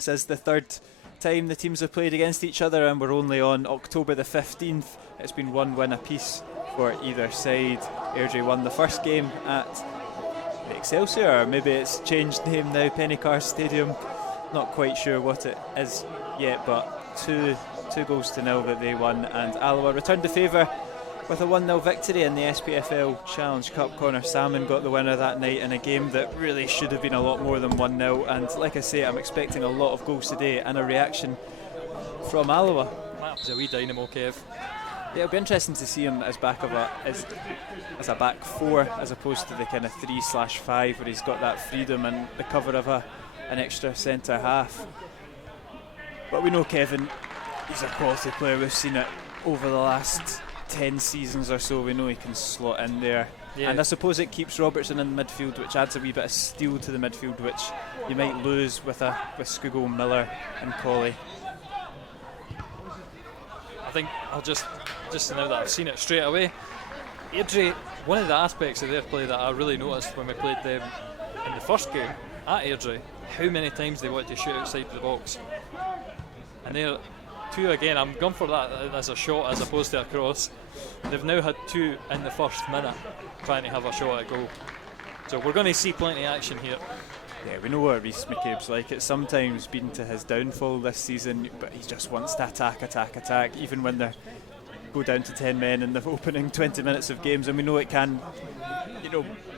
This is the third time the teams have played against each other, and we're only on October the 15th. It's been one win apiece for either side. Airdrie won the first game at the Excelsior, or maybe it's changed name now, Pennycar Stadium. Not quite sure what it is yet, but two goals to nil that they won, and Alloa returned the favour with a 1-0 victory in the SPFL Challenge Cup. Connor Salmon got the winner that night in a game that really should have been a lot more than 1-0, and like I say, I'm expecting a lot of goals today and a reaction from Alloa. Wow, it's a wee dynamo, Kev. Yeah, it'll be interesting to see him as back of as a back four, as opposed to the kind of 3/5 where he's got that freedom and the cover of an extra centre half. But we know Kevin, he's a quality player. We've seen it over the last 10 seasons or so. We know he can slot in there. Yeah. And I suppose it keeps Robertson in the midfield, which adds a wee bit of steel to the midfield, which you might lose with Scougall, Miller and Colley. I think I'll just now that I've seen it straight away, Airdrie, one of the aspects of their play that I really noticed when we played them in the first game at Airdrie, how many times they wanted to shoot outside the box. And they're two again, I'm going for that as a shot as opposed to a cross. They've now had two in the first minute trying to have a shot at goal. So we're going to see plenty of action here. Yeah, we know what Rhys McCabe's like. It's sometimes been to his downfall this season, but he just wants to attack, even when they go down to 10 men in the opening 20 minutes of games. And we know it can,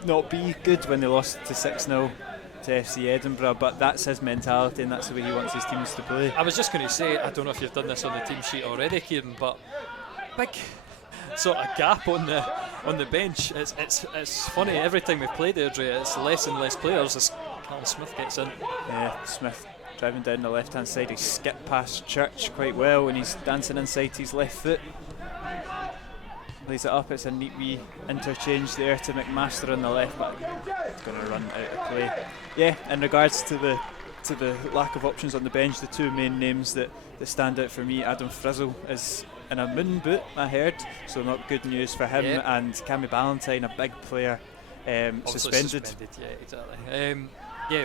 not be good when they lost to 6-0 to FC Edinburgh, but that's his mentality and that's the way he wants his teams to play. I was just going to say, I don't know if you've done this on the team sheet already, Kieran, but big sort of gap on the bench. It's funny, every time we've played Airdrie, it's less and less players as Callum Smith gets in. Yeah, Smith driving down the left hand side, he skipped past Church quite well and he's dancing inside his left foot. Plays it up, it's a neat wee interchange there to McMaster on the left back. It's going to run out of play. Yeah, in regards to the lack of options on the bench, the two main names that stand out for me, Adam Frizzle is in a moon boot, I heard, so not good news for him, and Cammy Ballantyne, a big player, suspended. Yeah, exactly.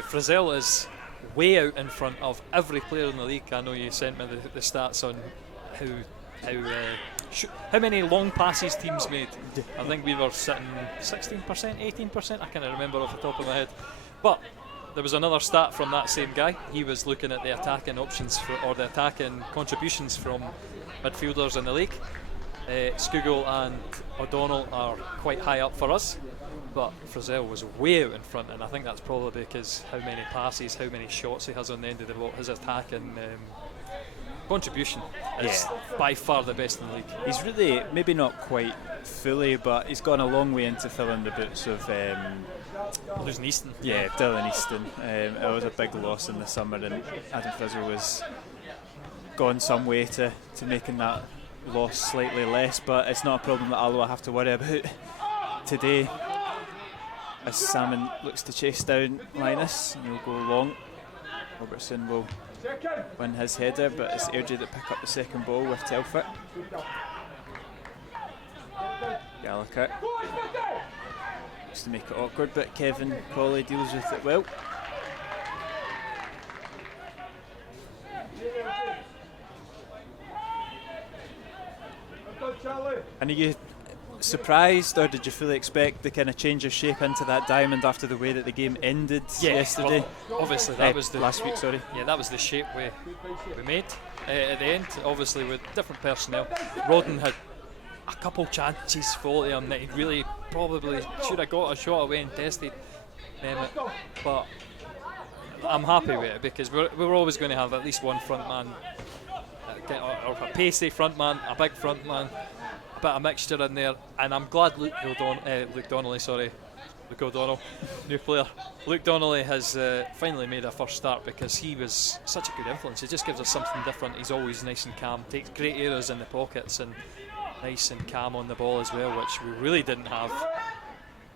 Frizzell is way out in front of every player in the league. I know you sent me the stats on how many long passes teams made. I think we were sitting 16%, 18%, I can't remember off the top of my head. But there was another stat from that same guy. He was looking at the attacking options or the attacking contributions from midfielders in the league. Scougall and O'Donnell are quite high up for us, but Frizzell was way out in front, and I think that's probably because how many passes, how many shots he has on the end of the ball. His attacking contribution is by far the best in the league. He's really, maybe not quite fully, but he's gone a long way into filling the boots of losing Easton. Yeah, Dylan Easton. It was a big loss in the summer, and Adam Frizzell was gone some way to making that loss slightly less, but it's not a problem that Alloa have to worry about today, as Salmon looks to chase down Linus and he'll go long. Robertson will win his header, but it's Airdrie that pick up the second ball with Telford. Gallagher just to make it awkward, but Kevin Colley deals with it well. And are you surprised, or did you fully expect the kind of change of shape into that diamond after the way that the game ended yesterday? Well, obviously that was the last week. Sorry. Yeah, that was the shape we made at the end. Obviously with different personnel. Rodden had a couple chances for him that he really probably should have got a shot away and tested, but I'm happy with it because we're always going to have at least one front man, or a pacey front man, a big front man. A bit of mixture in there, and I'm glad Luke O'Donnell, new player. Luke Donnelly has finally made a first start because he was such a good influence. He just gives us something different. He's always nice and calm, takes great errors in the pockets, and nice and calm on the ball as well, which we really didn't have.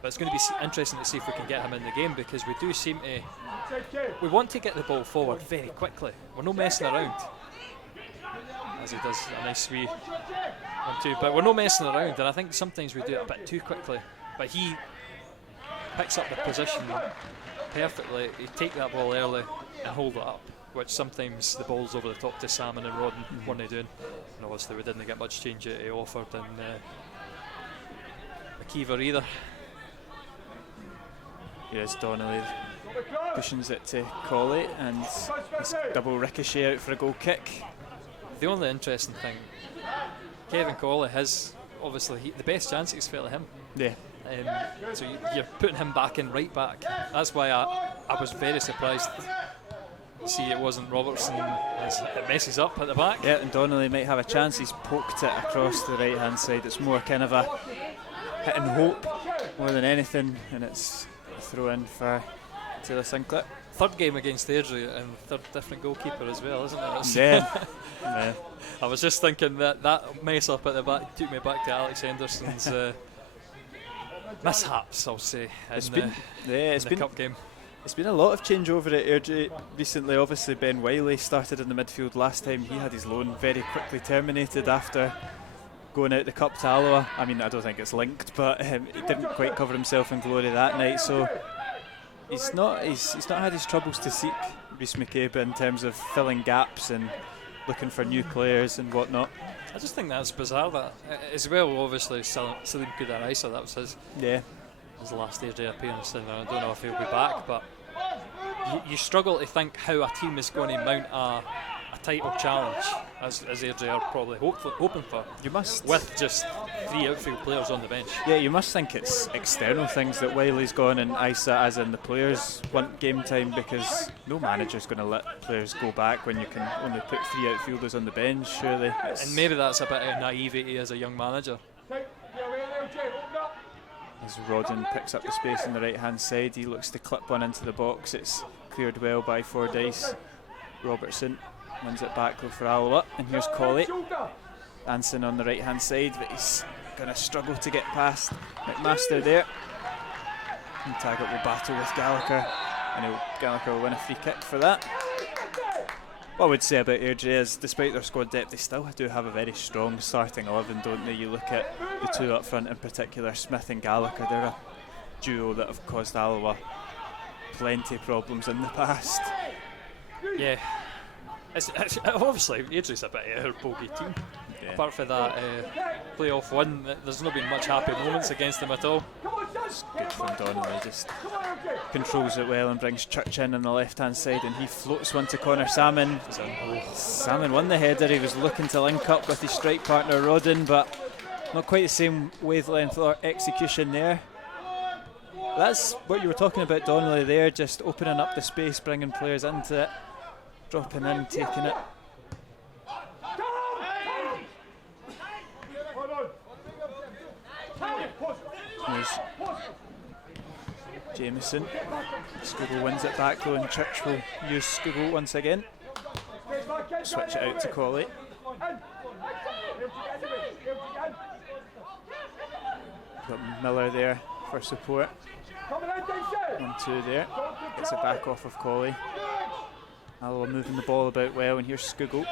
But it's going to be interesting to see if we can get him in the game because we do seem to. We want to get the ball forward very quickly. We're not messing around. As he does a nice wee 1-2, but we're not messing around, and I think sometimes we do it a bit too quickly. But he picks up the position perfectly. He'd take that ball early and hold it up. which sometimes the ball's over the top to Salmon and Rodden weren't doing. And obviously we didn't get much change out of Offord and McKeever either. Here's Donnelly cushions it to Colley, and this double ricochet out for a goal kick. The only interesting thing, Kevin Colley has obviously the best chance he's felt of him. Yeah. So you're putting him back in right back. That's why I was very surprised to see it wasn't Robertson as it messes up at the back. Yeah, and Donnelly might have a chance. He's poked it across the right hand side. It's more kind of a hit and hope more than anything, and it's a throw in for Taylor Sinclair. Third game against Airdrie and third different goalkeeper as well, isn't it? Yeah. Yeah. I was just thinking that mess up at the back took me back to Alex Henderson's mishaps, I'll say, in the cup game. It's been a lot of changeover at Airdrie recently. Obviously Ben Wiley started in the midfield last time. He had his loan very quickly terminated after going out the cup to Alloa. I mean, I don't think it's linked, but he didn't quite cover himself in glory that night, so he's not had his troubles to seek, Rhys McCabe, in terms of filling gaps and looking for new players and whatnot. I just think that's bizarre that as well. Obviously Salim Kudaraisa, that was his last Airdrie appearance, and I don't know if he'll be back, but you struggle to think how a team is going to mount a title challenge as Airdrie are probably hoping for. You must, with just 3 outfield players on the bench. Yeah, you must think it's external things that Wiley's gone and Isa, as in the players, want game time, because no manager's going to let players go back when you can only put 3 outfielders on the bench, surely. And maybe that's a bit of naivety as a young manager. As Rodden picks up the space on the right hand side, he looks to clip one into the box. It's cleared well by Fordyce. Robertson wins it back though for Alloa, and here's Colley dancing on the right hand side, but he's going to struggle to get past McMaster there. And Taggart will battle with Gallagher, and Gallagher will win a free kick for that. What I would say about Airdrie is, despite their squad depth, they still do have a very strong starting 11, don't they? You look at the 2 up front in particular, Smith and Gallagher. They're a duo that have caused Alloa plenty of problems in the past. Yeah, it's obviously Airdrie's a bit of a bogey team. Yeah. Apart from that playoff win, there's not been much happy moments against them at all. It's good from Donnelly, just controls it well and brings Church in on the left hand side, and he floats one to Connor Salmon. Salmon won the header. He was looking to link up with his strike partner Rodden, but not quite the same wavelength or execution there. That's what you were talking about, Donnelly, there, just opening up the space, bringing players into it, dropping in, taking it. Here's Jameson. Skugel wins it back though, and Church will use Skugel once again. Switch it out to Colley. Got Miller there for support. 1-2 there. Gets it back off of Colley. Alloa moving the ball about well, and here's Skugel.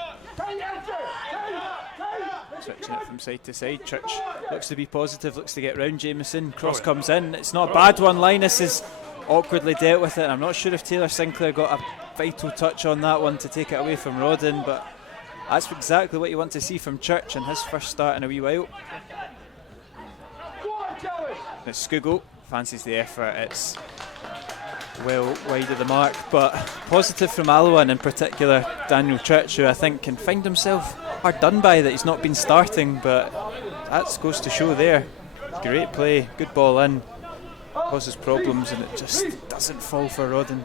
Switching it from side to side. Church looks to be positive, looks to get round Jameson. Cross comes in. It's not a bad one. Linus is awkwardly dealt with it. I'm not sure if Taylor Sinclair got a vital touch on that one to take it away from Rodden, but that's exactly what you want to see from Church in his first start in a wee while. It's Skugel, fancies the effort. It's well wide of the mark, but positive from Alloa, and in particular Daniel Church, who I think can find himself hard done by that he's not been starting, but that goes to show there. Great play, good ball in, causes problems, and it just doesn't fall for Rodden.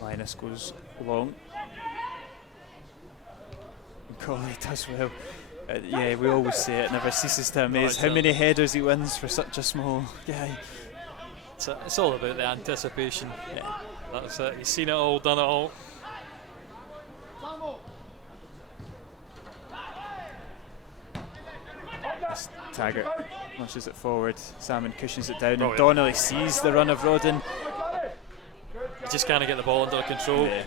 Linus goes long. Colley does well. Yeah, we always say it never ceases to amaze how many headers he wins for such a small guy. It's all about the anticipation. Yeah. That's it. He's seen it all, done it all. Taggart launches it forward. Salmon cushions it down, and Donnelly sees the run of Rodden. He just can't get the ball under control. Yeah.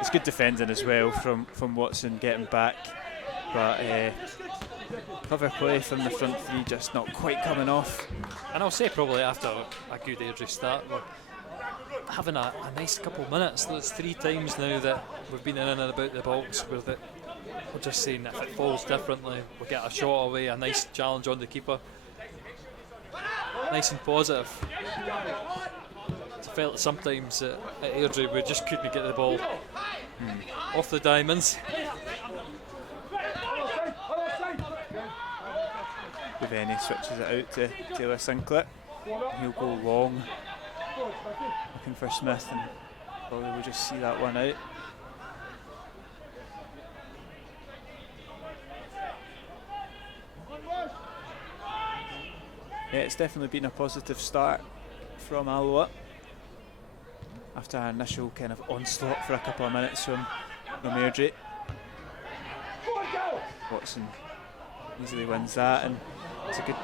it's good defending as well from Watson getting back, but cover play from the front three just not quite coming off. And I'll say probably after a good Airdrie start, we're having a nice couple of minutes. There's 3 times now that we've been in and about the box where we're just saying if it falls differently, we get a shot away, a nice challenge on the keeper. Nice and positive. I felt that sometimes at Airdrie we just couldn't get the ball off the diamonds. Devaney switches it out to Taylor Sinclair. He'll go long, looking for Smith, and probably we'll just see that one out. Yeah, it's definitely been a positive start from Alloa after our initial kind of onslaught for a couple of minutes from Airdrie. Watson easily wins that, and it's a good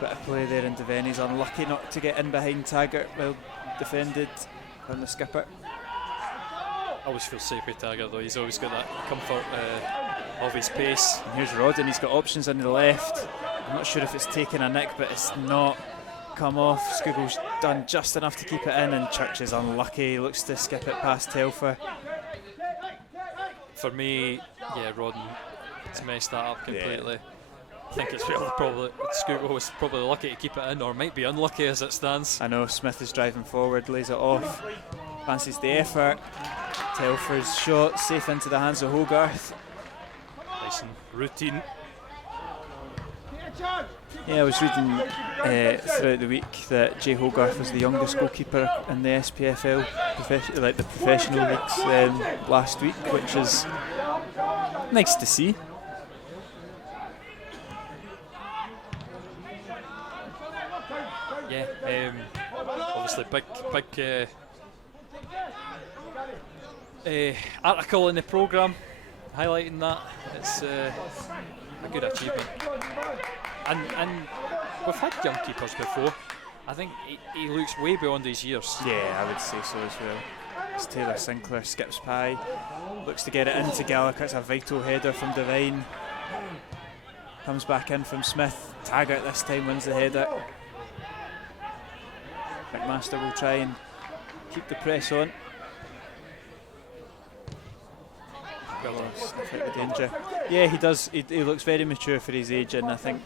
bit of play there, and Devaney's unlucky not to get in behind Taggart, well defended from the skipper. I always feel safe with Taggart though, he's always got that comfort of his pace. And here's Rodden, he's got options on the left. I'm not sure if it's taken a nick, but it's not come off. Scoogle's done just enough to keep it in, and Church is unlucky, looks to skip it past Telfer. For me, yeah, Rodden has messed that up completely. Yeah. I think it's probably Scoogle was probably lucky to keep it in, or might be unlucky as it stands. I know Smith is driving forward, lays it off, fancies the effort. Telfer's shot safe into the hands of Hogarth. Nice and routine. Yeah, I was reading throughout the week that Jay Hogarth was the youngest goalkeeper in the SPFL, like the professional leagues, last week, which is nice to see. Yeah, obviously big article in the programme highlighting that. It's a good achievement. And we've had young keepers before. I think he looks way beyond his years. Yeah, I would say so as well. It's Taylor Sinclair skips pie, looks to get it into Gallagher. It's a vital header from Devine. Comes back in from Smith. Taggart this time wins the header. McMaster will try and keep the press on. Sniff out the danger. Yeah, he does. He looks very mature for his age, and I think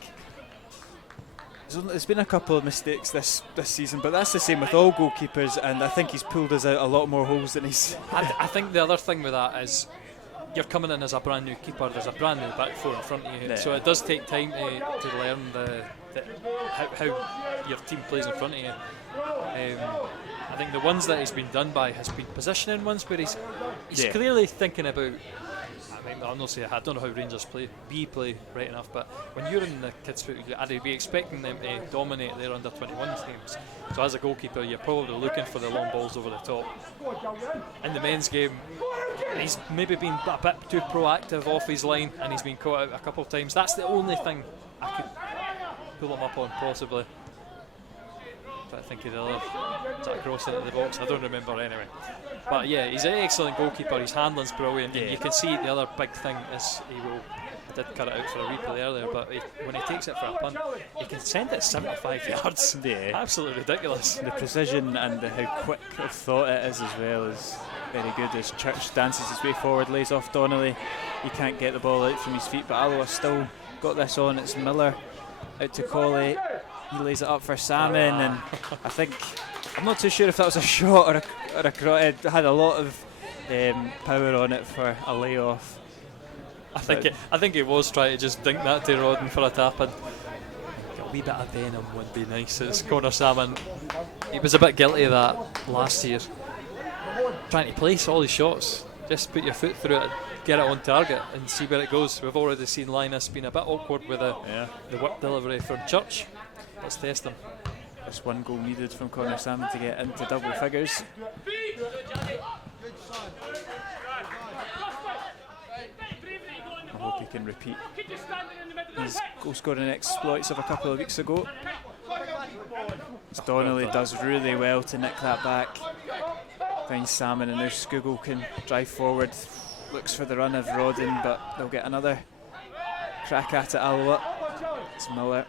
there's been a couple of mistakes this season, but that's the same with all goalkeepers, and I think he's pulled us out a lot more holes than he's. I think the other thing with that is you're coming in as a brand new keeper. There's a brand new back four in front of you, yeah. So it does take time to learn how your team plays in front of you. I think the ones that he's been done by has been positioning ones where he's clearly thinking about. I mean, I'm not saying I don't know how Rangers play right enough, but when you're in the kids' foot, I'd be expecting them to dominate their under-21 teams. So as a goalkeeper, you're probably looking for the long balls over the top. In the men's game, he's maybe been a bit too proactive off his line, and he's been caught out a couple of times. That's the only thing I could pull him up on, possibly. I think of the other cross into the box, I don't remember anyway. But yeah, he's an excellent goalkeeper, his handling's brilliant, and you can see the other big thing is I did cut it out for a replay earlier, but when he takes it for a punt, he can send it 75 yards. Yeah. Absolutely ridiculous. The precision and how quick of thought it is as well is very good, as Church dances his way forward, lays off Donnelly. He can't get the ball out from his feet, but Alloa still got this on. It's Miller out to Colley. He lays it up for Salmon, and I think, I'm not too sure if that was a shot or a cross. It had a lot of power on it for a layoff. I think he was trying to just dink that to Rodden for a tap in. A wee bit of venom would be nice. It's Connor Salmon. He was a bit guilty of that last year. Trying to place all his shots. Just put your foot through it, get it on target and see where it goes. We've already seen Linus being a bit awkward with the whip delivery from Church. Let's test him. Just one goal needed from Connor Salmon to get into double figures. I hope he can repeat his goal scoring exploits of a couple of weeks ago. Donnelly does really well to nick that back. finds Salmon, and now Skugel can drive forward. Looks for the run of Rodden, but they'll get another crack at it. Alloa. It's Miller.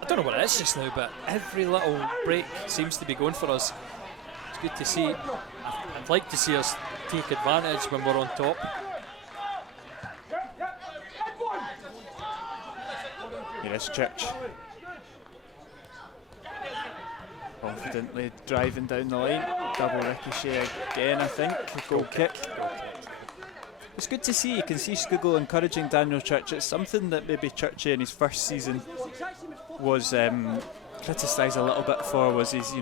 I don't know what it is just now, but every little break seems to be going for us. It's good to see. I'd like to see us take advantage when we're on top. Here is Church. Confidently driving down the line. Double ricochet again, I think. A goal kick. It's good to see. You can see Skugel encouraging Daniel Church. It's something that maybe Churchy in his first season was criticised a little bit for, was his,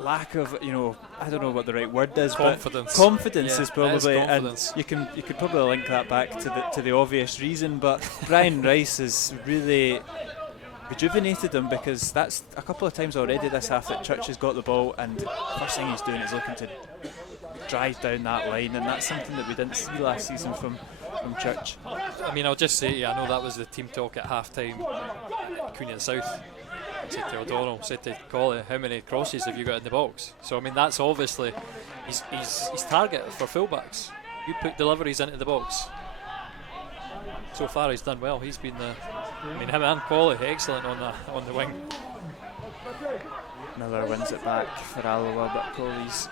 lack of, I don't know what the right word is, confidence. But confidence Yeah, is probably, confidence. And you could probably link that back to the obvious reason. But Brian Rice has really rejuvenated him, because that's a couple of times already this half that Church has got the ball, and the first thing he's doing is looking to drive down that line, and that's something that we didn't see last season from Church. I mean, I'll just say, I know that was the team talk at half time at Queen of the South. I said to O'Donnell, said to Colley, how many crosses have you got in the box? So I mean, that's obviously his target for fullbacks. You put deliveries into the box. So far he's done well. He's been him and Colley excellent on the wing. Miller wins it back for Alloa, but Colley's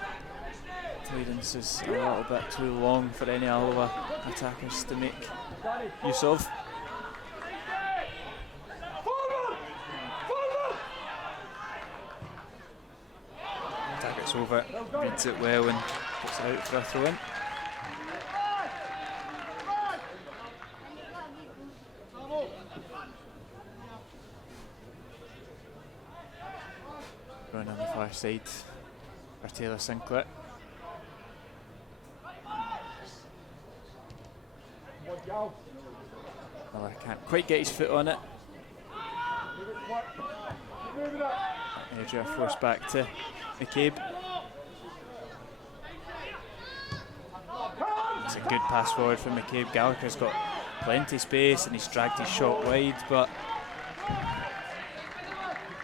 clearance is a little bit too long for any Alloa attackers to make use of. Taggart's over, reads it well and puts it out for a throw in. Run on the far side for Taylor Sinclair. Miller can't quite get his foot on it. Airdrie forced back to McCabe. It's a good pass forward from McCabe. Gallagher's got plenty of space and he's dragged his shot wide, but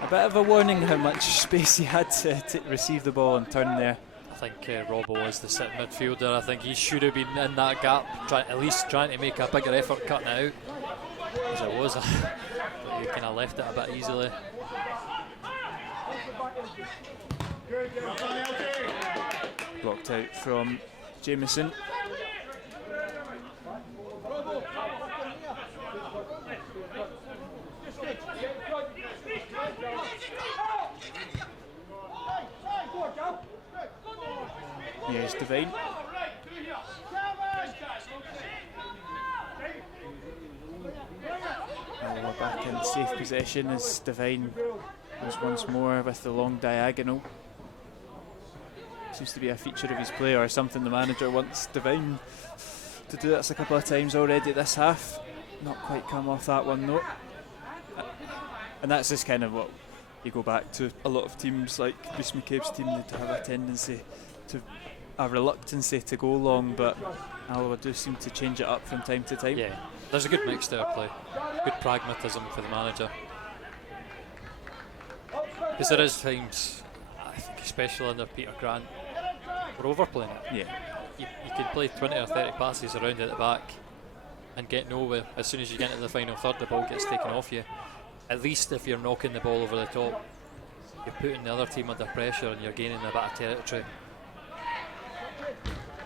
a bit of a warning how much space he had to receive the ball and turn there. I think Robbo is the sitting midfielder. I think he should have been in that gap, at least trying to make a bigger effort cutting it out. As it was, he kind of left it a bit easily. Blocked out from Jameson. Here's Devine. We're back in safe possession as Devine goes once more with the long diagonal. Seems to be a feature of his play, or something the manager wants Devine to do. That's a couple of times already this half. Not quite come off that one though. And that's just kind of what you go back to. A lot of teams like Bruce McCabe's team, they have a tendency to a reluctancy to go long, but Alloa do seem to change it up from time to time. Yeah, there's a good mix to our play, good pragmatism for the manager. Because there is times, I think especially under Peter Grant, we're overplaying it. Yeah. You can play 20 or 30 passes around at the back and get nowhere. As soon as you get into the final third, the ball gets taken off you. At least if you're knocking the ball over the top, you're putting the other team under pressure and you're gaining a bit of territory.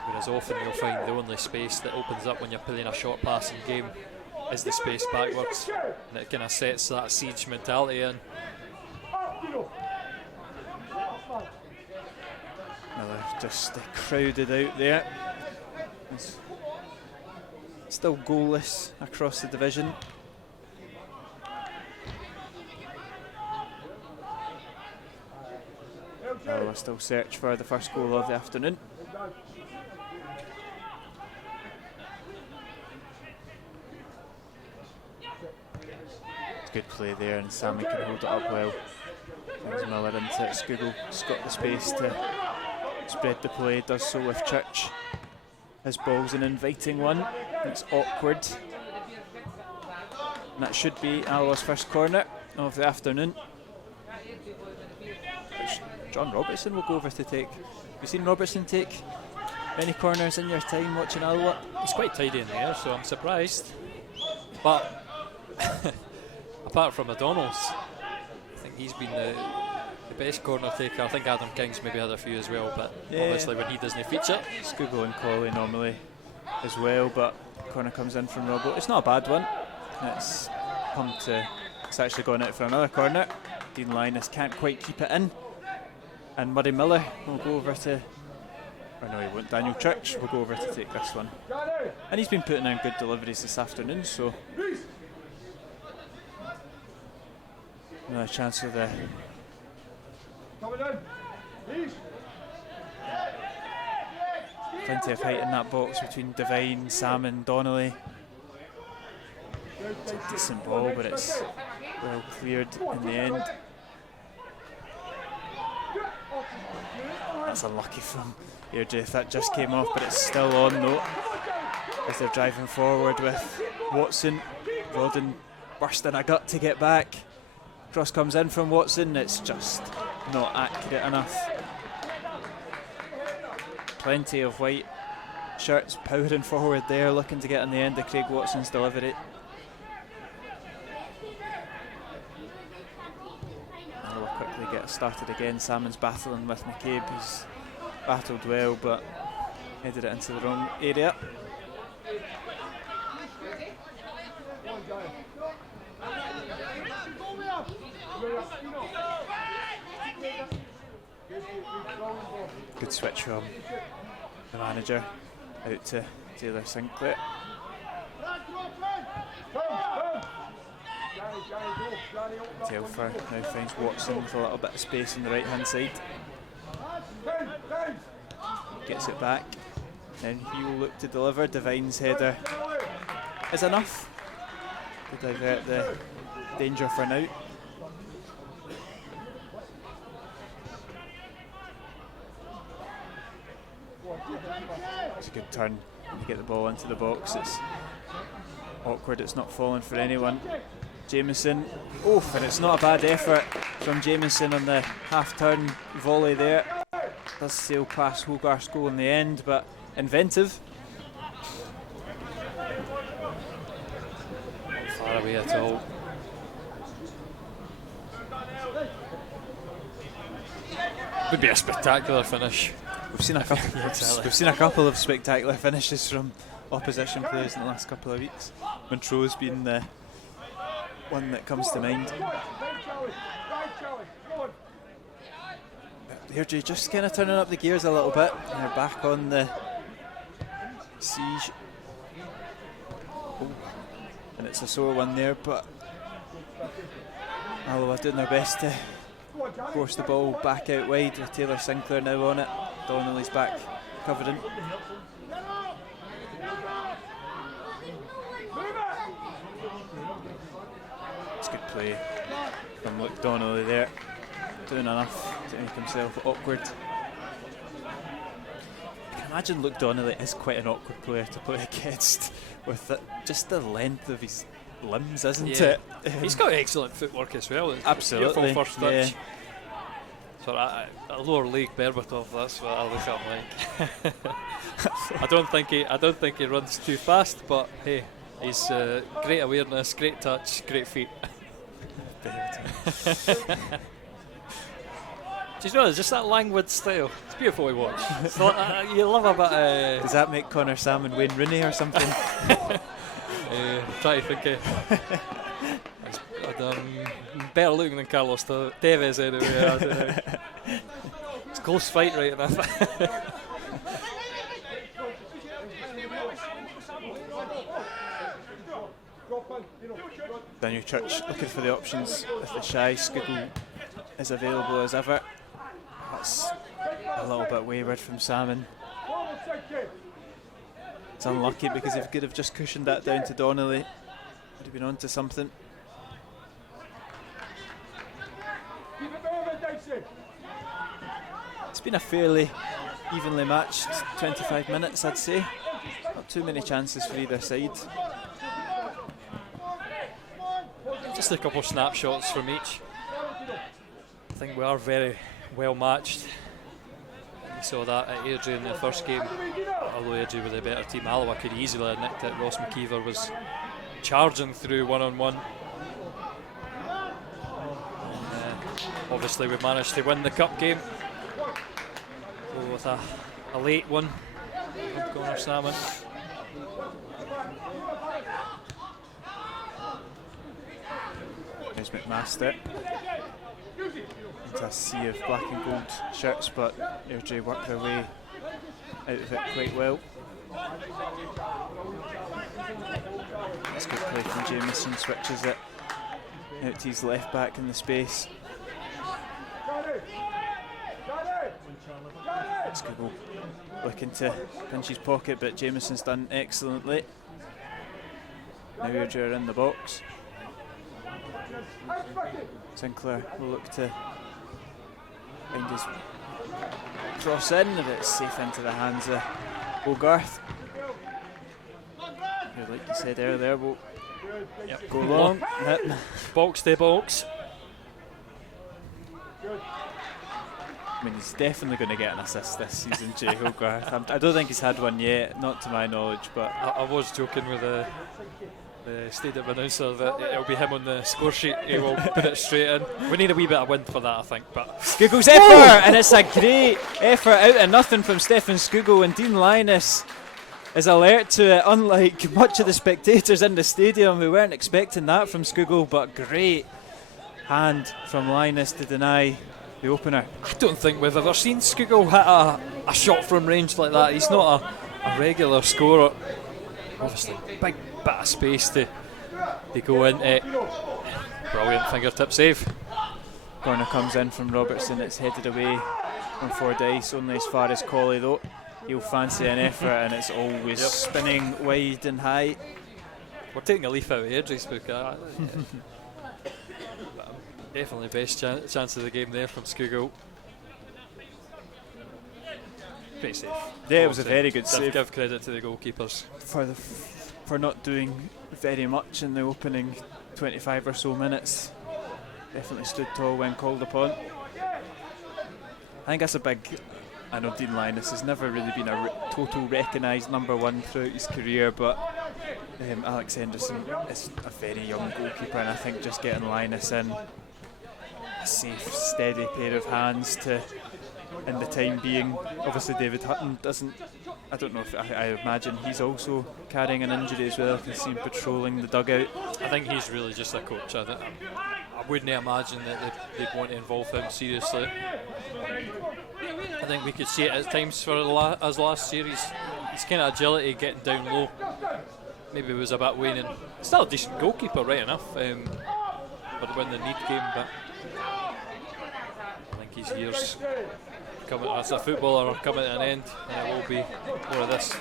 Whereas often you'll find the only space that opens up when you're playing a short passing game is the space backwards, and it kind of sets that siege mentality in. Miller just crowded out there. It's still goalless across the division. Alloa still search for the first goal of the afternoon. Good play there, and Sammy can hold it up well. Brings Miller into it. Skugel's got the space to spread the play, does so with Church. His ball's an inviting one, it's awkward. And that should be Alloa's first corner of the afternoon, which John Robertson will go over to take you seen Robertson take many corners in your time watching Alloa? He's quite tidy in the air, so I'm surprised. But apart from O'Donnell's, I think he's been the best corner taker. I think Adam King's maybe had a few as well, but obviously when he doesn't feature. Scugo and Colley normally as well, but corner comes in from Robbo. It's not a bad one. It's actually gone out for another corner. Dean Linus can't quite keep it in, and Murray Miller will go over to, or no, he won't. Daniel Church will go over to take this one, and he's been putting in good deliveries this afternoon, so another chance for the plenty of height in that box between Devine, Salmon, Donnelly. It's a decent ball, but it's well cleared in the end. That's unlucky from Airdrie if that just came off, but it's still on though, as they're driving forward with Watson. Rodden bursting a gut to get back. Cross comes in from Watson, it's just not accurate enough. Plenty of white shirts powering forward there, looking to get on the end of Craig Watson's delivery. We'll quickly get started again. Salmon's battling with McCabe, who's battled well but headed it into the wrong area. Good switch from the manager out to Taylor Sinclair. Telfer now finds Watson with a little bit of space on the right hand side. Gets it back, then he will look to deliver. Devine's header is enough to divert the danger for now. It's a good turn to get the ball into the box. It's awkward, it's not falling for anyone. Jameson, and it's not a bad effort from Jameson on the half-turn volley there. Does sail past Hogarth's goal in the end, but inventive. Not far away at all. Would be a spectacular finish. We've seen a couple of spectacular finishes from opposition players in the last couple of weeks. Montrose being the one that comes to mind. Airdrie just kind of turning up the gears a little bit. They're back on the siege. And it's a sore one there, but Alloa doing their best to force the ball back out wide with Taylor Sinclair now on it. Donnelly's back covering. It's good play from Luke Donnelly there, doing enough to make himself awkward. I can imagine Luke Donnelly is quite an awkward player to play against, with just the length of his limbs, isn't it? He's got excellent footwork as well. Absolutely. Beautiful first touch. So a lower league Berbatov, that's what I look at like. I don't think he runs too fast, but hey, he's great awareness, great touch, great feet. Do you know, it's just that languid style. It's beautiful to watch. It's like, you love a bit of... Does that make Connor Salmon Wayne Rooney or something? Try to think better looking than Carlos Tevez anyway. I don't know. It's a close fight right enough. Daniel Church looking for the options with the shy. Scuddle is available as ever. That's a little bit wayward from Salmon. It's unlucky because if he could have just cushioned that down to Donnelly, would have been on to something. It's been a fairly evenly matched 25 minutes, I'd say. Not too many chances for either side. Just a couple of snapshots from each. I think we are very well matched. We saw that at Airdrie in the first game. Although Airdrie were the better team, Alloa could easily have nicked it. Ross McKeever was charging through one-on-one. Obviously we managed to win the cup game. So with a late one from Connor Salmon. There's McMaster into a sea of black and gold shirts, but Airdrie worked their way out of it quite well. That's good play from Jameson, switches it out to his left back in the space. Skuggo looking to pinch his pocket, but Jameson's done excellently. Now Airdrie are in the box. Sinclair will look to find his cross in, but it's safe into the hands of Hogarth. Who, like you said earlier, will go long. Box to box. I mean, he's definitely going to get an assist this season, Jay Hogarth. I don't think he's had one yet, not to my knowledge, but I was joking with the stadium announcer that it'll be him on the score sheet. He will put it straight in. We need a wee bit of wind for that, I think. But Skuggo's effort, and it's a great effort out of nothing from Stefan Skuggo, and Dean Linus is alert to it, unlike much of the spectators in the stadium who weren't expecting that from Skuggo, but great hand from Linus to deny the opener. I don't think we've ever seen Skuggo hit a shot from range like that. He's not a regular scorer. Obviously, big bit of space to go into. Brilliant fingertip save. Corner comes in from Robertson, it's headed away from Fordyce, only as far as Colley though. He'll fancy an effort, and it's always spinning wide and high. We're taking a leaf out of Airdrie's book. Definitely best chance of the game there from Skuggo. Pretty safe. Yeah, it was a very good save. Give credit to the goalkeepers for not doing very much in the opening 25 or so minutes. Definitely stood tall when called upon. I think that's a big. I know Dean Linus has never really been a total recognised number one throughout his career, but Alex Henderson is a very young goalkeeper, and I think just getting Linus in a safe, steady pair of hands to, in the time being. Obviously David Hutton doesn't, I don't know if, I imagine he's also carrying an injury as well. I can see him patrolling the dugout. I think he's really just a coach. I wouldn't imagine that they'd want to involve him seriously. I think we could see it at times for us last series. His kind of agility getting down low maybe was a bit waning. Still a decent goalkeeper, right enough, but when the need came, but I think his years coming as a footballer are coming to an end, and it will be more of this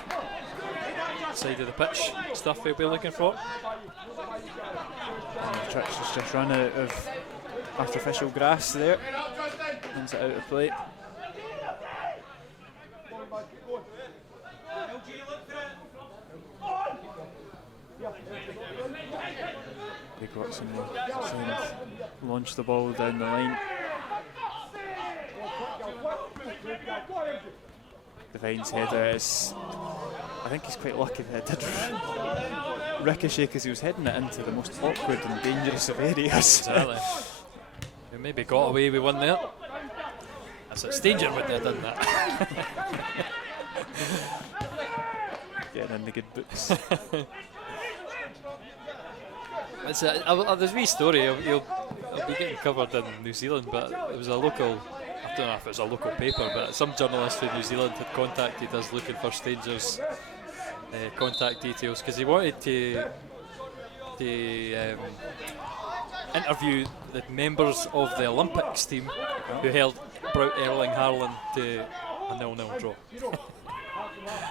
side of the pitch stuff we'll be looking for. And Trix has just run out of artificial grass there, runs it out of play. Big Watson will launch the ball down the line. Devine's header is, I think he's quite lucky that it did ricochet, because he was heading it into the most awkward and dangerous of areas. Exactly. We maybe got away with one there. That's a danger wouldn't have done that. Getting in the good books. There's a wee story. It'll be getting covered in New Zealand, but it was a local. I don't know if it was a local paper, but some journalist from New Zealand had contacted us looking for Stranger's contact details, because he wanted to interview the members of the Olympics team who brought Erling Haaland to a 0-0 draw.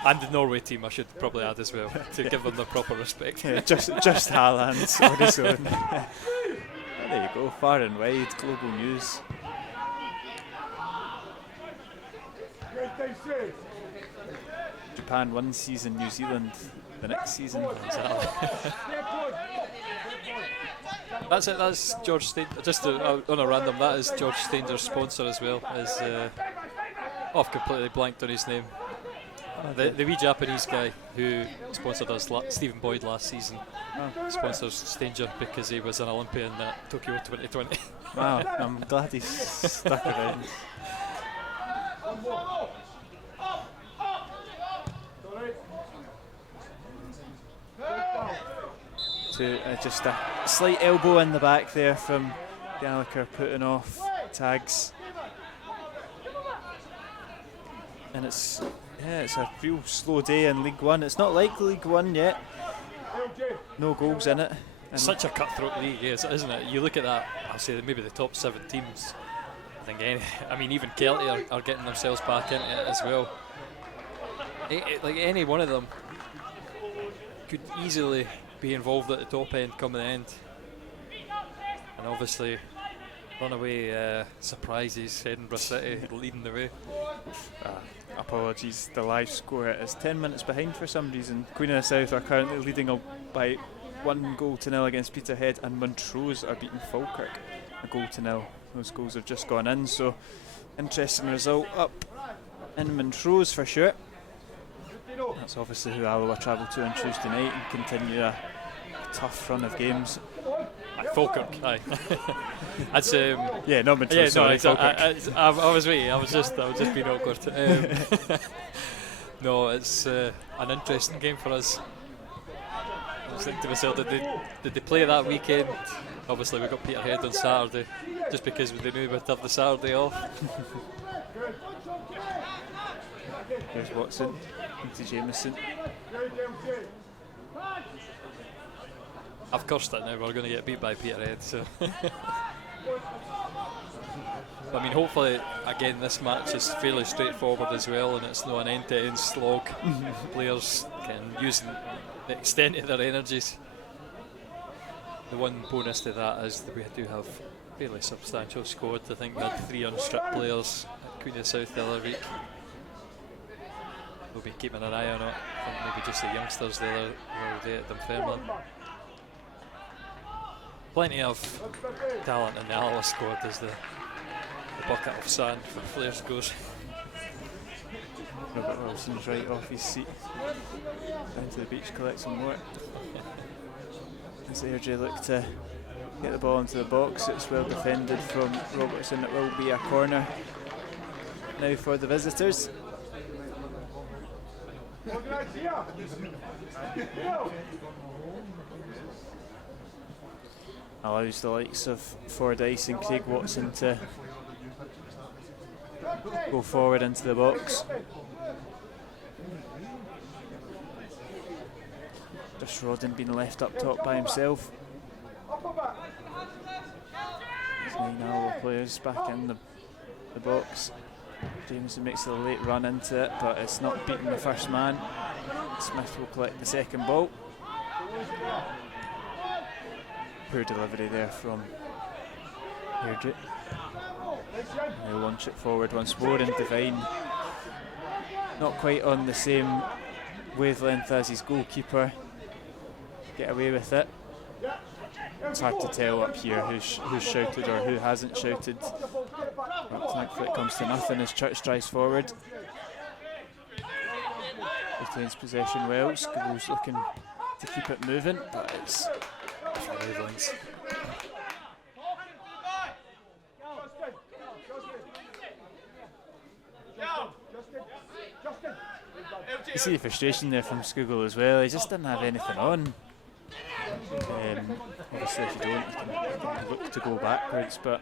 And the Norway team, I should probably add as well, to give them the proper respect. Yeah, just Haaland on his own. There you go, far and wide, global news. Japan one season, New Zealand the next season. Exactly. That's it, that's George Stanger. Just on a random, that is George Stanger's sponsor as well, as I've completely blanked on his name. The wee Japanese guy who sponsored us, Stephen Boyd, last season, sponsors Stanger because he was an Olympian at Tokyo 2020. Wow, I'm glad he's stuck around. Just a slight elbow in the back there from Gallagher, putting off tags. And it's a real slow day in League One. It's not like League One yet. No goals in it. And such a cutthroat league, isn't it? You look at that, I'll say maybe the top 7 teams. I think even Kelty are getting themselves back into it as well. Like any one of them could easily be involved at the top end come the end. And obviously runaway surprises, Edinburgh City leading the way. Apologies, the live score is 10 minutes behind for some reason. Queen of the South are currently leading by 1-0 against Peterhead, and Montrose are beating Falkirk 1-0. Those goals have just gone in, so interesting result up in Montrose for sure. That's obviously who Alloa travel to on Tuesday night and continue a tough run of games. Falkirk, aye. That's yeah, not Montrose. Yeah, no, Falkirk. I was waiting. I was just being awkward. No, it's an interesting game for us. I was thinking to myself, did they play that weekend? Obviously, we got Peterhead on Saturday, just because they knew we'd have the Saturday off. Here's Watson into Jameson. I've cursed it now. We're going to get beat by Peterhead, so. I mean, hopefully, again, this match is fairly straightforward as well, and it's not an end-to-end slog. Players can use the extent of their energies. The one bonus to that is that we do have a fairly substantial squad. I think we had 3 unstripped players at Queen of the South the other week. We'll be keeping an eye on it. I think maybe just the youngsters the other day at Dunfermline. Plenty of talent in the Alloa squad as the bucket of sand for players goes. Robert Wilson's right off his seat, down to the beach, collect some more. As Airdrie look to get the ball into the box, it's well defended from Robertson. It will be a corner now for the visitors. Allows the likes of Fordyce and Craig Watson to go forward into the box. Just Rodden being left up top by himself. 9 Alloa players back in the box. Jameson makes a late run into it, but it's not beating the first man. Smith will collect the second ball. Poor delivery there from Airdrie. They'll launch it forward once more, and Devine not quite on the same wavelength as his goalkeeper. Get away with it. It's hard to tell up here who's shouted or who hasn't shouted. But thankfully it comes to nothing as Church drives forward. Retains possession well. School's looking to keep it moving, but it's wavelengths. You see the frustration there from Skugel as well. He just didn't have anything on. Obviously, if you don't, you can look to go backwards, but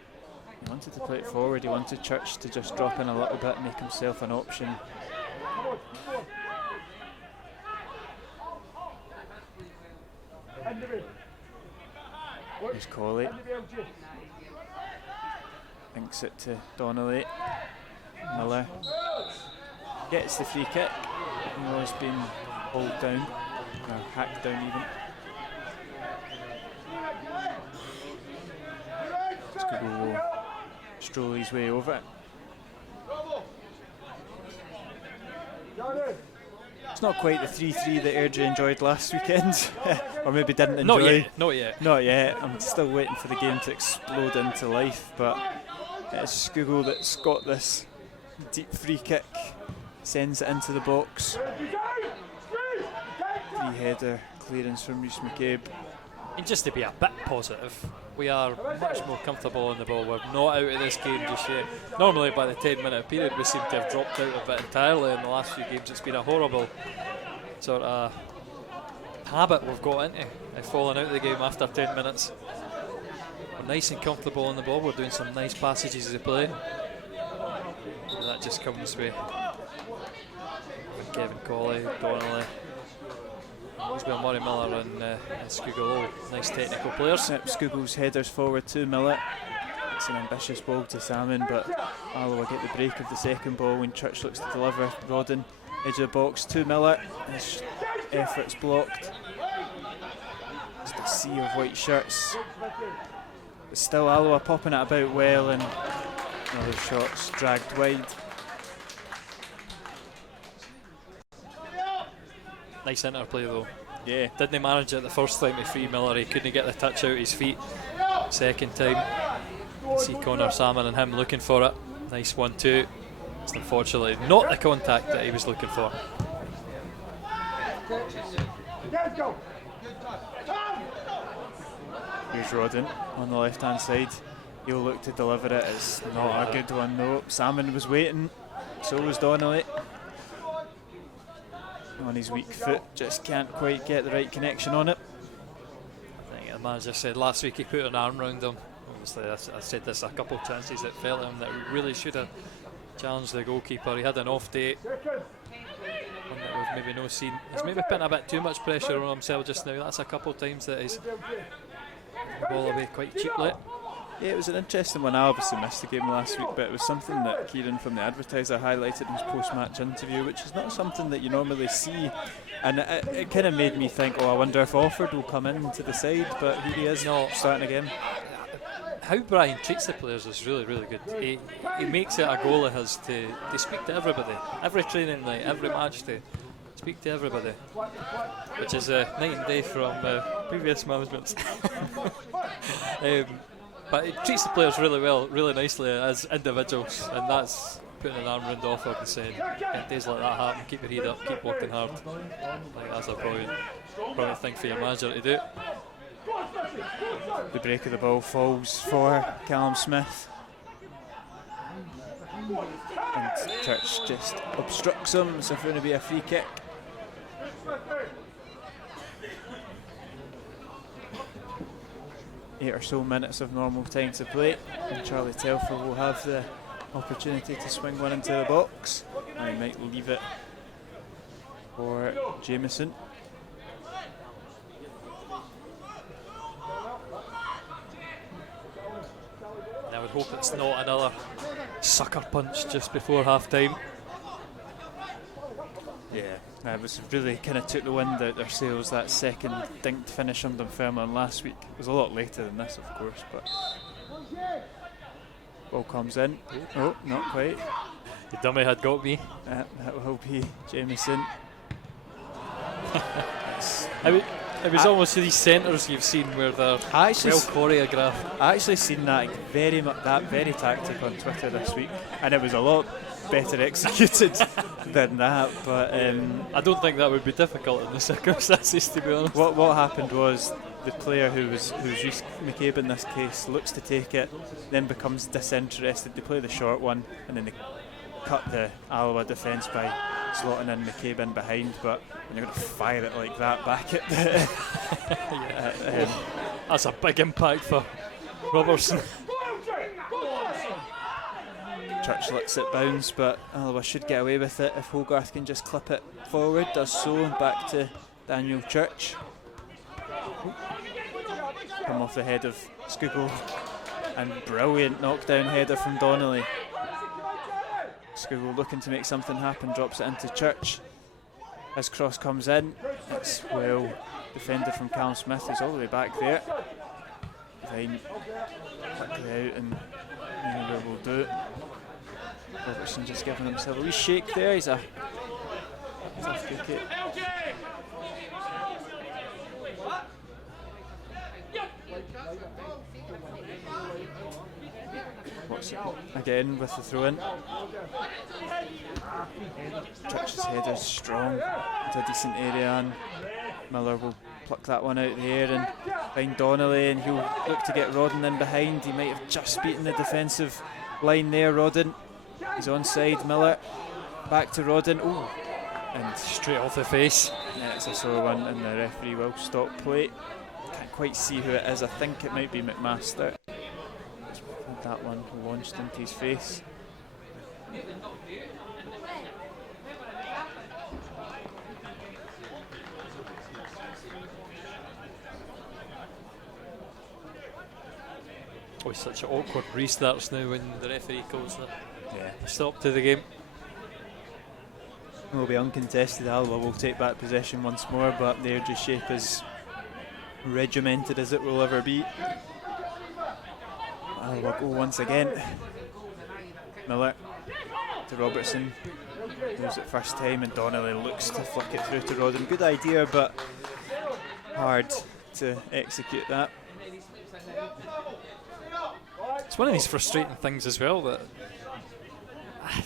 he wanted to play it forward. He wanted Church to just drop in a little bit and make himself an option. Here's Colley. Thinks it to Donnelly. Miller gets the free kick. Miller's been pulled down, or hacked down even. Skugel will stroll his way over it. It's not quite the 3-3 that Airdrie enjoyed last weekend, or maybe didn't enjoy. Not yet. I'm still waiting for the game to explode into life, but it's Skugel that's got this deep free kick, sends it into the box. Free header clearance from Rhys McCabe. And just to be a bit positive, we are much more comfortable on the ball. We're not out of this game just yet. Normally by the 10-minute period we seem to have dropped out of it entirely in the last few games. It's been a horrible sort of habit we've got into, falling out of the game after 10 minutes. We're nice and comfortable on the ball. We're doing some nice passages of play. And that just comes with Kevin Colley, Donnelly, Murray Miller and Scugolo, nice technical players. Yep, Scuggle's headers forward to Miller. It's an ambitious ball to Salmon, but Alloa get the break of the second ball when Church looks to deliver. Rodden, edge of the box to Miller. His efforts blocked. Just a sea of white shirts. But still Alloa popping it about well, and another shot's dragged wide. Nice interplay though. Yeah. Didn't manage it the first time to free Miller. He couldn't get the touch out his feet. Second time, see Connor Salmon and him looking for it. Nice 1-2. It's unfortunately not the contact that he was looking for. Here's Rodden on the left hand side. He'll look to deliver it. It's not a good one though. Salmon was waiting, so was Donnelly. On his weak foot, just can't quite get the right connection on it. I think the manager said last week he put an arm round him. Obviously I said this a couple of chances that fell him that we really should have challenged the goalkeeper. He had an off day, one that we've maybe not seen. He's maybe putting a bit too much pressure on himself just now. That's a couple of times that he's the ball away quite cheaply. Yeah, it was an interesting one. I obviously missed the game last week, but it was something that Kieran from the Advertiser highlighted in his post-match interview, which is not something that you normally see. And it kind of made me think, oh, I wonder if Offord will come into the side, but here he is, starting again. How Brian treats the players is really, really good. He makes it a goal of his to speak to everybody, every training night, every match day. Speak to everybody, which is night and day from previous managements. But he treats the players really well, really nicely as individuals, and that's putting an arm round Offord and saying, in days like that happen, keep your head up, keep working hard. I think that's a brilliant thing for your manager to do. The break of the ball falls for Callum Smith. And Church just obstructs him, so it's going to be a free kick. 8 or so minutes of normal time to play, and Charlie Telfer will have the opportunity to swing one into the box, and he might leave it for Jameson. I would hope it's not another sucker punch just before half time. Yeah, it was really kind of took the wind out their sails, that second dinked finish on Dunfermline last week. It was a lot later than this, of course, but ball comes in. Oh, not quite. The dummy had got me. That will be Jameson. It was almost these centres you've seen where they're well choreographed. I actually seen that very tactic on Twitter this week, and it was a lot better executed than that. But I don't think that would be difficult in the circumstances, to be honest. What happened was the player who's Rhys McCabe in this case looks to take it, then becomes disinterested. They play the short one, and then they cut the Alloa defence by slotting in McCabe in behind. But when you're going to fire it like that back at the that's a big impact for Robertson. Church lets it bounce, but Alloa should get away with it if Hogarth can just clip it forward. Does so, back to Daniel Church. Come off the head of Scuggle, and brilliant knockdown header from Donnelly. Scuggle looking to make something happen, drops it into Church. As cross comes in, it's well defended from Callum Smith, who's all the way back there. Vine quickly out, and Unilever will do it. Robertson just giving himself a wee shake there. He's a tough wicket. What's it again with the throw-in? Church's header's strong into a decent area, and Miller will pluck that one out of the air and find Donnelly, and he'll look to get Rodden in behind. He might have just beaten the defensive line there. Rodden, he's onside. Miller back to Rodden. Oh, and straight off the face. Yeah, it's a sore one, and the referee will stop play. Can't quite see who it is. I think it might be McMaster. That one launched into his face. Oh, it's such an awkward restarts now when the referee calls the Yeah. stop to the game. It will be uncontested. Alloa will take back possession once more, but the Airdrie shape is regimented as it will ever be. Alloa go once again. Miller to Robertson. Moves it first time, and Donnelly looks to flick it through to Rodden. Good idea, but hard to execute that. It's one of these frustrating things as well that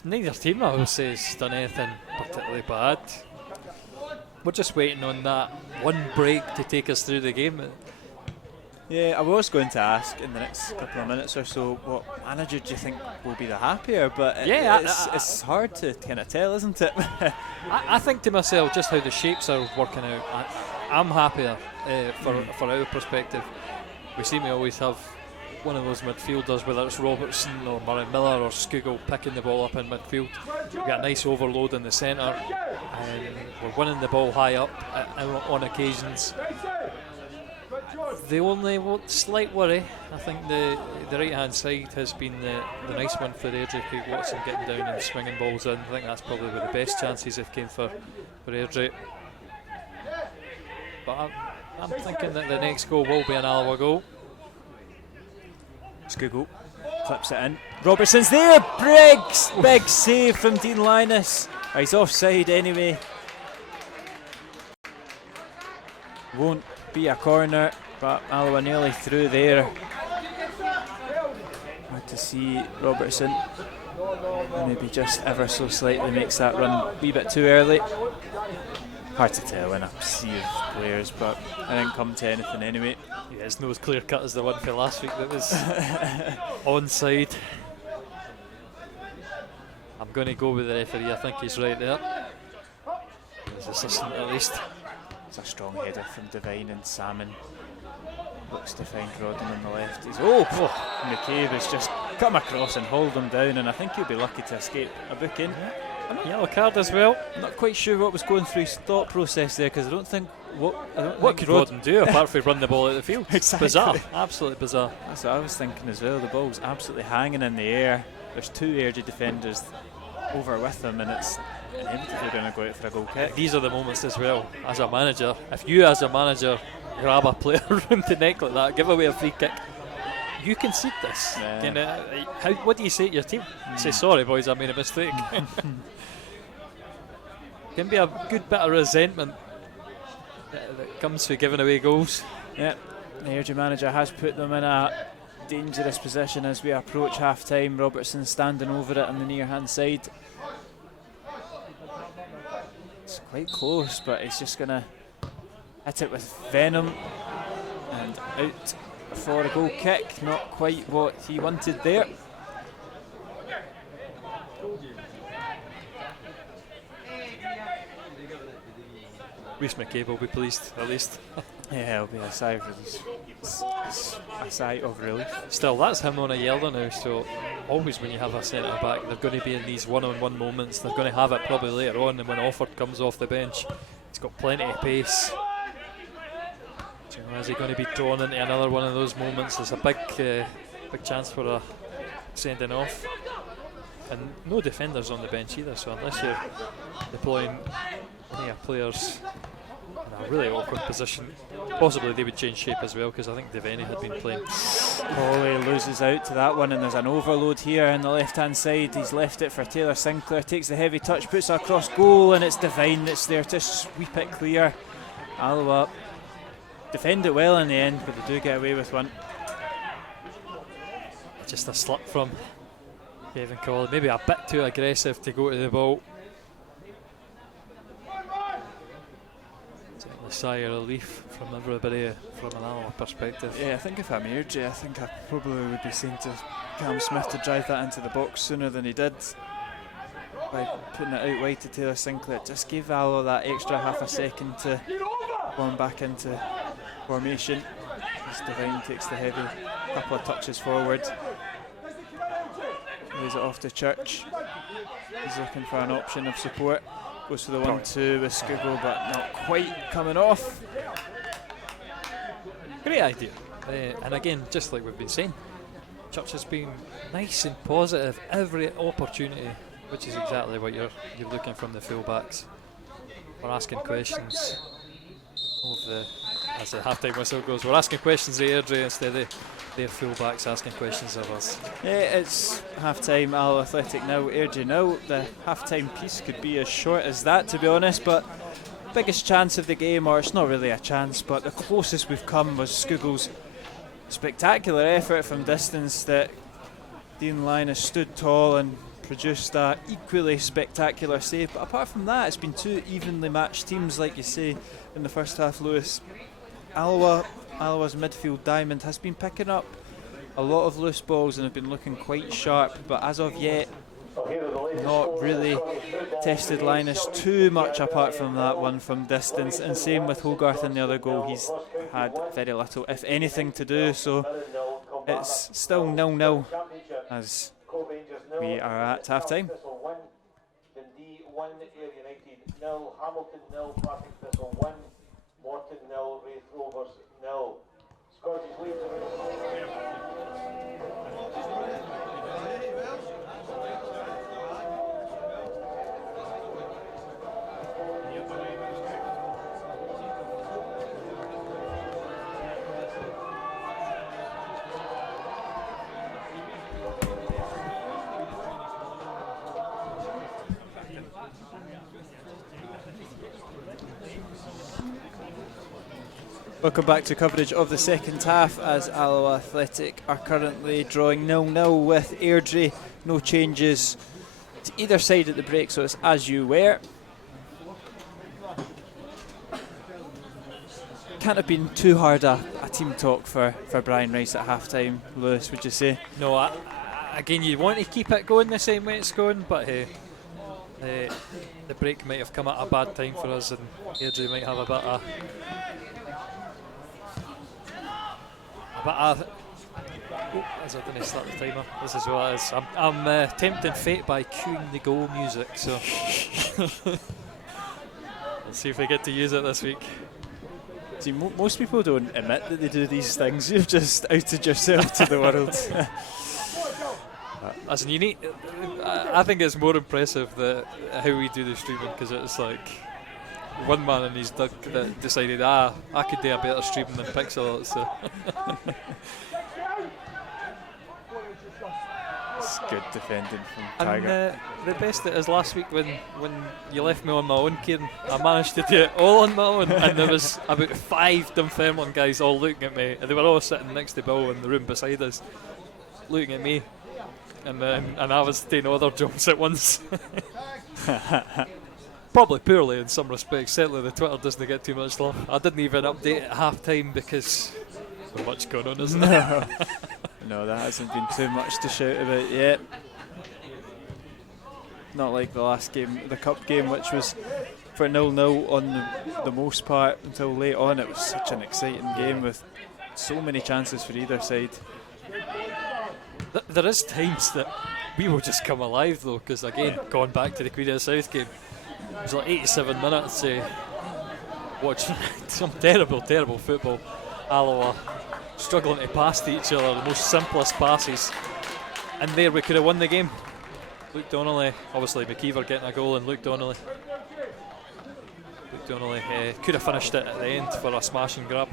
neither team, I would say, has done anything particularly bad. We're just waiting on that one break to take us through the game. Yeah, I was going to ask in the next couple of minutes or so, what manager do you think will be the happier? But it's hard to kind of tell, isn't it? I think to myself just how the shapes are working out. I'm happier for our perspective. We seem to always have one of those midfielders, whether it's Robertson or Murray Miller or Skugel, picking the ball up in midfield. We've got a nice overload in the centre, and we're winning the ball high up on occasions. The only slight worry, I think the right hand side has been the nice one for Airdrie. Craig Watson getting down and swinging balls in. I think that's probably where the best chances have came for Airdrie. But I'm thinking that the next goal will be an Alloa goal. Skugel clips it in. Robertson's there. Briggs, big save from Dean Linus. He's offside anyway. Won't be a corner, but Alloa nearly through there. Hard to see Robertson. Maybe just ever so slightly makes that run a wee bit too early. Hard to tell in a sea of players, but I didn't come to anything anyway. Yeah, it's not as clear cut as the one for last week that was onside. I'm going to go with the referee. I think he's right there. His assistant at least. It's a strong header from Devine, and Salmon looks to find Rodden on the left. McCabe has just come across and hauled him down, and I think he'll be lucky to escape a booking. Yellow card as well. I'm not quite sure what was going through his thought process there, because I don't think what could Rodden do apart from run the ball out of the field. Exactly. Bizarre, absolutely bizarre. That's what I was thinking as well. The ball's absolutely hanging in the air. There's two Airdrie defenders over with him, and it's inevitably going to go out for a goal kick. These are the moments as well, as a manager. If you as a manager grab a player around the neck like that, give away a free kick, you concede this. Yeah. What do you say to your team? Say, sorry boys, I made a mistake. Can be a good bit of resentment that comes through giving away goals. Yeah, the Airdrie manager has put them in a dangerous position as we approach half time. Robertson standing over it on the near hand side. It's quite close, but he's just going to hit it with venom and out for a goal kick. Not quite what he wanted there. Reece McCabe will be pleased, at least. Yeah, it'll be a sigh of relief. A sigh of relief. Still, that's him on a yellow now, so always when you have a centre back, they're going to be in these one-on-one moments. They're going to have it probably later on, and when Offord comes off the bench, he's got plenty of pace. So, is he going to be drawn into another one of those moments? There's a big chance for a sending off. And no defenders on the bench either, so unless you're deploying any players in a really awkward position, possibly they would change shape as well, because I think Devaney had been playing. Coley loses out to that one, and there's an overload here on the left hand side. He's left it for Taylor Sinclair, takes the heavy touch, puts it across goal, and it's Devine that's there to sweep it clear. Alloa defend it well in the end, but they do get away with one. just a slip from Kevin Colley. Maybe a bit too aggressive to go to the ball. A sigh of relief from everybody from an Alloa perspective. Yeah, I think if I'm Airdrie, I think I probably would be saying to Cam Smith to drive that into the box sooner than he did by putting it out wide to Taylor Sinclair. Just gave Alloa that extra half a second to form back into formation. As Devine takes the heavy couple of touches forward, lays it off to Church. He's looking for an option of support. Goes for the 1-2 with Skugel, but not quite coming off. Great idea. And again, just like we've been saying, Church has been nice and positive every opportunity, which is exactly what you're looking from the fullbacks. We're asking questions of the, as the half-time whistle goes, we're asking questions of Airdrie instead of their fullbacks asking questions of us. Yeah, it's half-time, Alloa Athletic now, Airdrie now. The half-time piece could be as short as that, to be honest, but biggest chance of the game, or it's not really a chance, but the closest we've come was Skugel's spectacular effort from distance that Dean Linus stood tall and produced a equally spectacular save. But apart from that, it's been two evenly matched teams, like you say, in the first half, Lewis. Alloa's midfield diamond has been picking up a lot of loose balls and have been looking quite sharp, but as of yet not really tested Linus too much apart from that one from distance, and same with Hogarth in the other goal. He's had very little, if anything, to do, so it's still 0-0 as we are at half time. Hamilton 0, Partick Thistle 1, Morton 0, Raith Rovers 0. Scottish Leeds. Welcome back to coverage of the second half as Alloa Athletic are currently drawing 0-0 with Airdrie. No changes to either side at the break, so it's as you were. Can't have been too hard a team talk for Brian Rice at half time, Lewis, would you say? No, again, you want to keep it going the same way it's going, but hey, the break might have come at a bad time for us, and Airdrie might have a bit of as I didn't start the timer, this is what it is. I'm tempting fate by cueing the goal music, so let's see if we get to use it this week. See, most people don't admit that they do these things. You've just outed yourself to the world. As in, you need, I think it's more impressive that how we do the streaming, because it's like one man in his dug that decided, I could do a better streaming than Pixel. So it's good defending from Tiger. And the best it is last week when you left me on my own, Kieran, I managed to do it all on my own, and there was about 5 Dunfermline guys all looking at me, and they were all sitting next to Bill in the room beside us, looking at me, and I was doing other jobs at once. Probably poorly in some respects. Certainly the Twitter doesn't get too much love. I didn't even update at half time because so much going on, isn't there? No, that hasn't been too much to shout about yet. Not like the last game, the cup game, which was for 0-0 on the most part until late on. It was such an exciting game with so many chances for either side. There is times that we will just come alive though, because again, going back to the Queen of the South game, it was like 87 minutes watching some terrible football. Alloa struggling to pass to each other, the most simplest passes, and there we could have won the game. Luke Donnelly, obviously McKeever getting a goal, and Luke Donnelly could have finished it at the end for a smash and grab.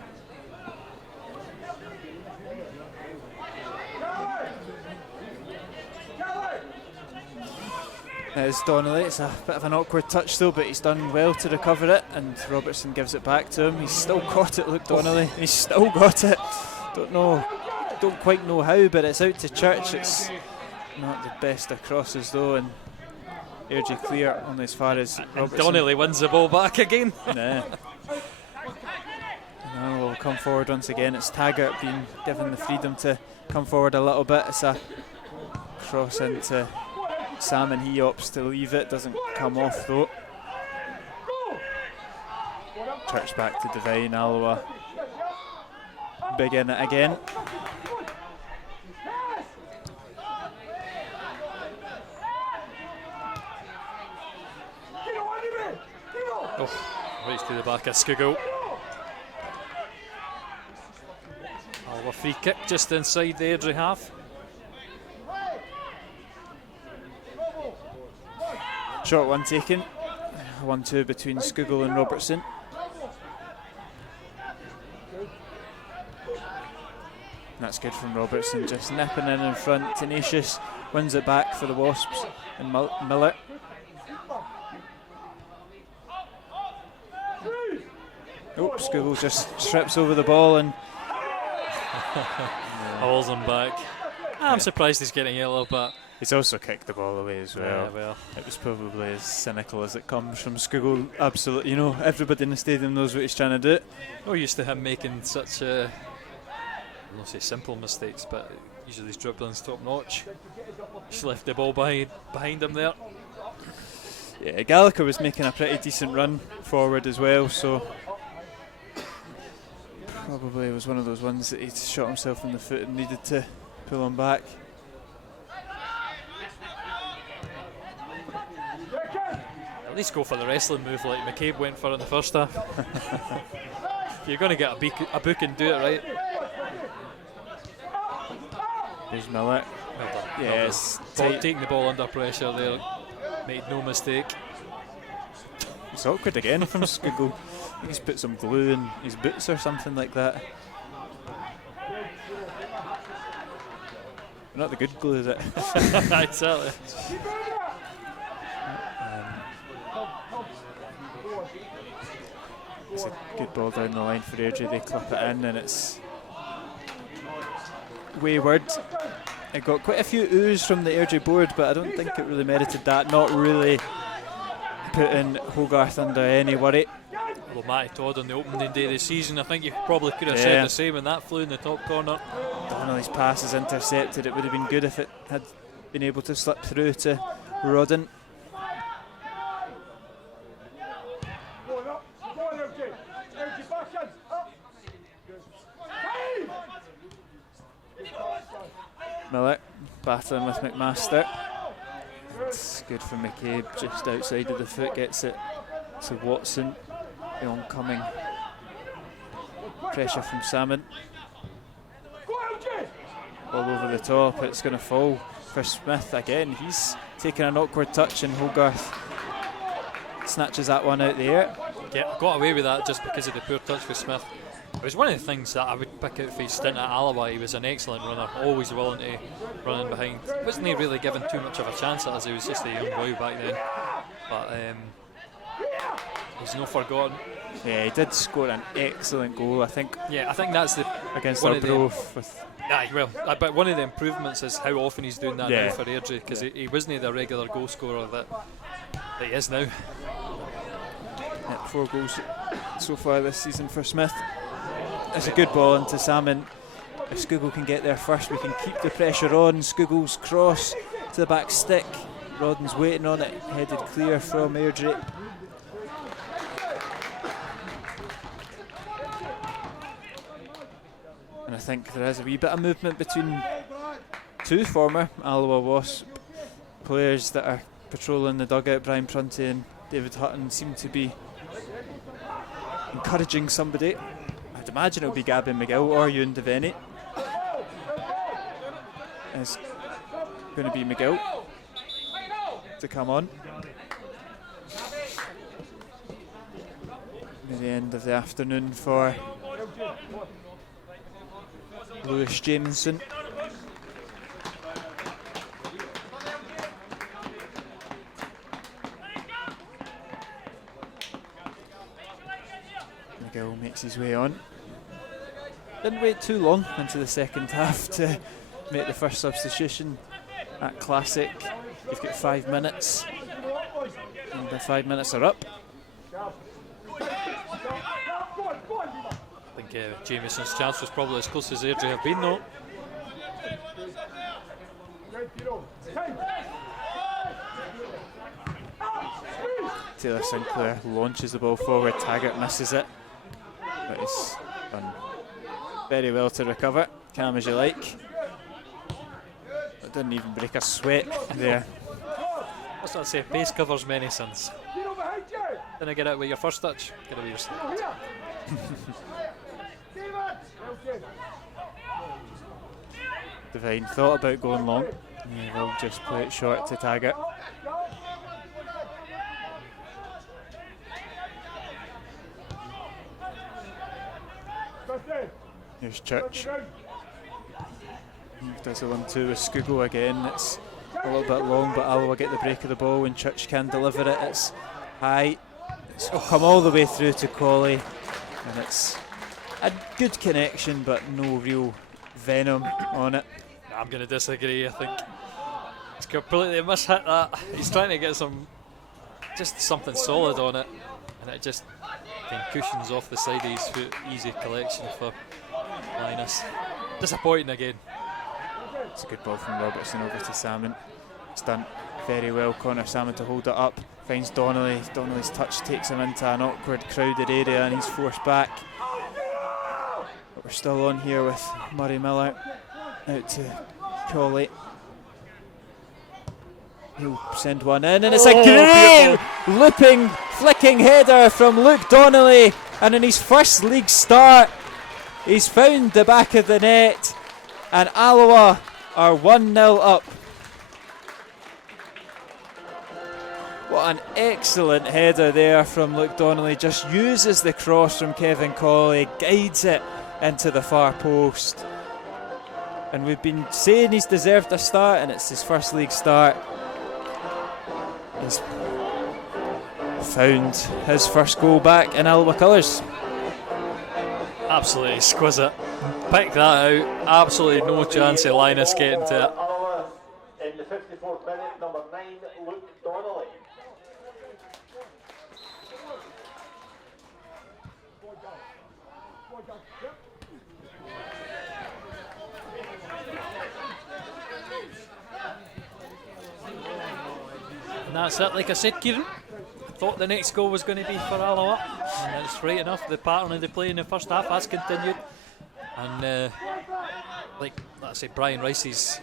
It's Donnelly. It's a bit of an awkward touch though, but he's done well to recover it, and Robertson gives it back to him. He's still got it, Luke Donnelly. He's still got it. Don't know don't quite know how, but it's out to Church. It's not the best of crosses though, and Airdrie clear only as far as Robertson. Donnelly wins the ball back again. Nah. And will come forward once again. It's Taggart being given the freedom to come forward a little bit. It's a cross into Sam and he opts to leave it. Doesn't come off though. Church back to Devine. Alloa big in it again. Oh, right to the back of Skuggle. A free kick just inside the Airdrie half. Short one taken. 1-2 between Skuggle and Robertson. That's good from Robertson, just nipping in front. Tenacious wins it back for the Wasps and Miller. Oh, Skuggle just strips over the ball and hauls him back. I'm surprised he's getting yellow, but he's also kicked the ball away as well. Yeah, well. It was probably as cynical as it comes from Skuggle. Absolutely, you know, everybody in the stadium knows what he's trying to do. We're used to him making such I won't say simple mistakes, but usually his dribbling's top notch. Just left the ball behind him there. Yeah, Gallagher was making a pretty decent run forward as well, so probably it was one of those ones that he'd shot himself in the foot and needed to pull him back. At least go for the wrestling move like McCabe went for in the first half. If you're going to get a booking, do it right. There's Miller. Well done. Yes, taking the ball under pressure there. Made no mistake. It's awkward again from Skuggle. I think he's put some glue in his boots or something like that. Not the good glue, is it? Exactly. It's a good ball down the line for Airdrie. They clip it in and it's wayward. It got quite a few oohs from the Airdrie board, but I don't think it really merited that. Not really putting Hogarth under any worry. Well, Matty Todd on the opening day of the season, I think you probably could have said the same when that flew in the top corner. Donnelly's pass is intercepted. It would have been good if it had been able to slip through to Rodden. Miller battling with McMaster. It's good for McCabe, just outside of the foot, gets it to Watson. The oncoming pressure from Salmon. All over the top, it's going to fall for Smith again. He's taking an awkward touch and Hogarth snatches that one out the air. Yeah, got away with that just because of the poor touch with Smith. It was one of the things that I would pick out for his stint at Alloa. He was an excellent runner, always willing to run in behind. Wasn't he really given too much of a chance as he was just a young boy back then. But he's no forgotten. Yeah, he did score an excellent goal, I think. Yeah, I think that's the against Arbroath. But one of the improvements is how often he's doing that now for Airdrie, because he wasn't the regular goal scorer that he is now. Yeah, 4 goals so far this season for Smith. It's a good ball into Salmon. If Skuggle can get there first, we can keep the pressure on. Skuggle's cross to the back stick. Rodden's waiting on it, headed clear from Airdrie. And I think there is a wee bit of movement between two former Alloa Wasp players that are patrolling the dugout. Brian Prunty and David Hutton seem to be encouraging somebody. I'd imagine it'll be Gavin McGill or Ewan Devaney. It's going to be McGill to come on. Near the end of the afternoon for Lewis Jameson. McGill makes his way on. didn't wait too long into the second half to make the first substitution at Classic. You've got 5 minutes, and the 5 minutes are up. I think Jamieson's chance was probably as close as Airdrie have been, though. Taylor Sinclair launches the ball forward, Taggart misses it, but he's done very well to recover. Calm as you like. It didn't even break a sweat there. That's what I say, pace covers many sins. Didn't get out with your first touch, get out with your second. Devine thought about going long. He will just play it short to Taggart. Here's Church. He does a 1-2 with Scugo again. It's a little bit long, but Alloa get the break of the ball when Church can deliver it. It's high. It's come all the way through to Colley, and it's a good connection, but no real venom on it. I'm going to disagree. I think he's completely mishit that. He's trying to get just something solid on it, and it just cushions off the side of his foot. Easy collection for Linus. Disappointing again. It's a good ball from Robertson over to Salmon. It's done very well. Connor Salmon to hold it up. Finds Donnelly. Donnelly's touch takes him into an awkward, crowded area, and he's forced back. But we're still on here with Murray Miller out to Colley. He'll send one in, and it's a great looping, flicking header from Luke Donnelly. And in his first league start, he's found the back of the net, and Alloa are 1-0 up. What an excellent header there from Luke Donnelly. Just uses the cross from Kevin Colley, guides it into the far post. And we've been saying he's deserved a start, and it's his first league start. He's found his first goal back in Alloa colours. Absolutely exquisite. Pick that out. Absolutely no chance of Linus getting to it. In the 54th minute, number 9, Luke Donnelly. And that's it, like I said, Kieran. Thought the next goal was going to be for Alloa, and it's right enough. The pattern of the play in the first half has continued, and like I say, Brian Rice's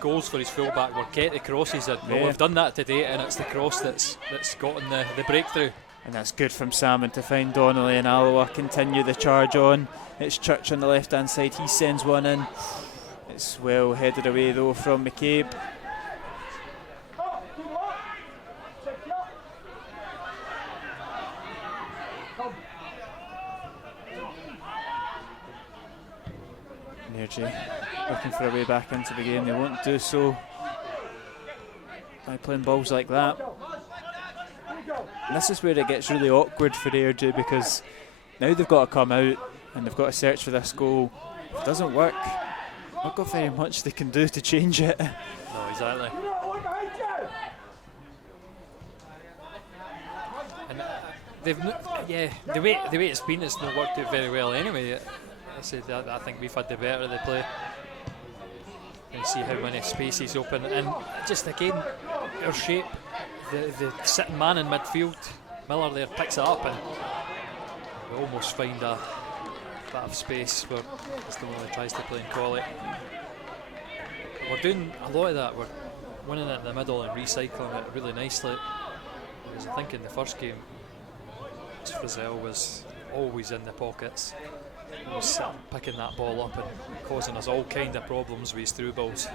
goals for his fullback were getting crosses in. Well, we've done that today, and it's the cross that's gotten the breakthrough. And that's good from Salmon to find Donnelly, and Alloa continue the charge on. It's Church on the left hand side, he sends one in. It's well headed away though from McCabe. Airdrie looking for a way back into the game. They won't do so by playing balls like that. And this is where it gets really awkward for Airdrie, because now they've got to come out and they've got to search for this goal. If it doesn't work, not got very much they can do to change it. No, exactly. And the way it's been, it's not worked out very well anyway. I think we've had the better of the play, and see how many spaces open, and just again our shape, the sitting man in midfield, Miller there picks it up, and we almost find a bit of space where Stoneley tries to play in Colley. We're doing a lot of that. We're winning it in the middle and recycling it really nicely. Whereas I think in the first game, Frizzell was always in the pockets. He was picking that ball up and causing us all kind of problems with his through balls.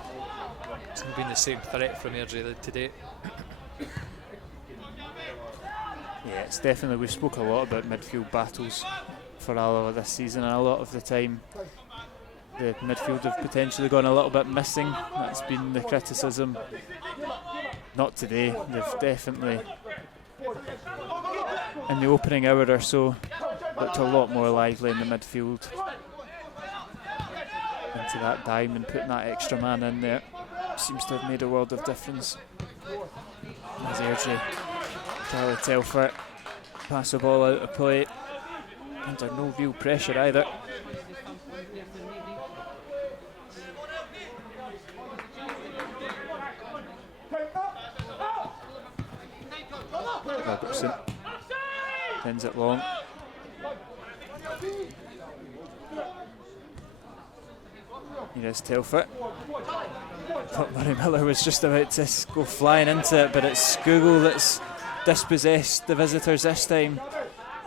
It's not been the same threat from Airdrie today. Yeah, it's definitely, we've spoke a lot about midfield battles for Alloa this season, and a lot of the time the midfield have potentially gone a little bit missing. That's been the criticism. Not today. They've definitely, in the opening hour or so, looked a lot more lively in the midfield. into that diamond, putting that extra man in there seems to have made a world of difference. As Airdrie Charlie Telford pass the ball out of play under no real pressure either. Robertson pins it long. Here's Telford. Thought Murray Miller was just about to go flying into it, but it's Scoogle that's dispossessed the visitors this time,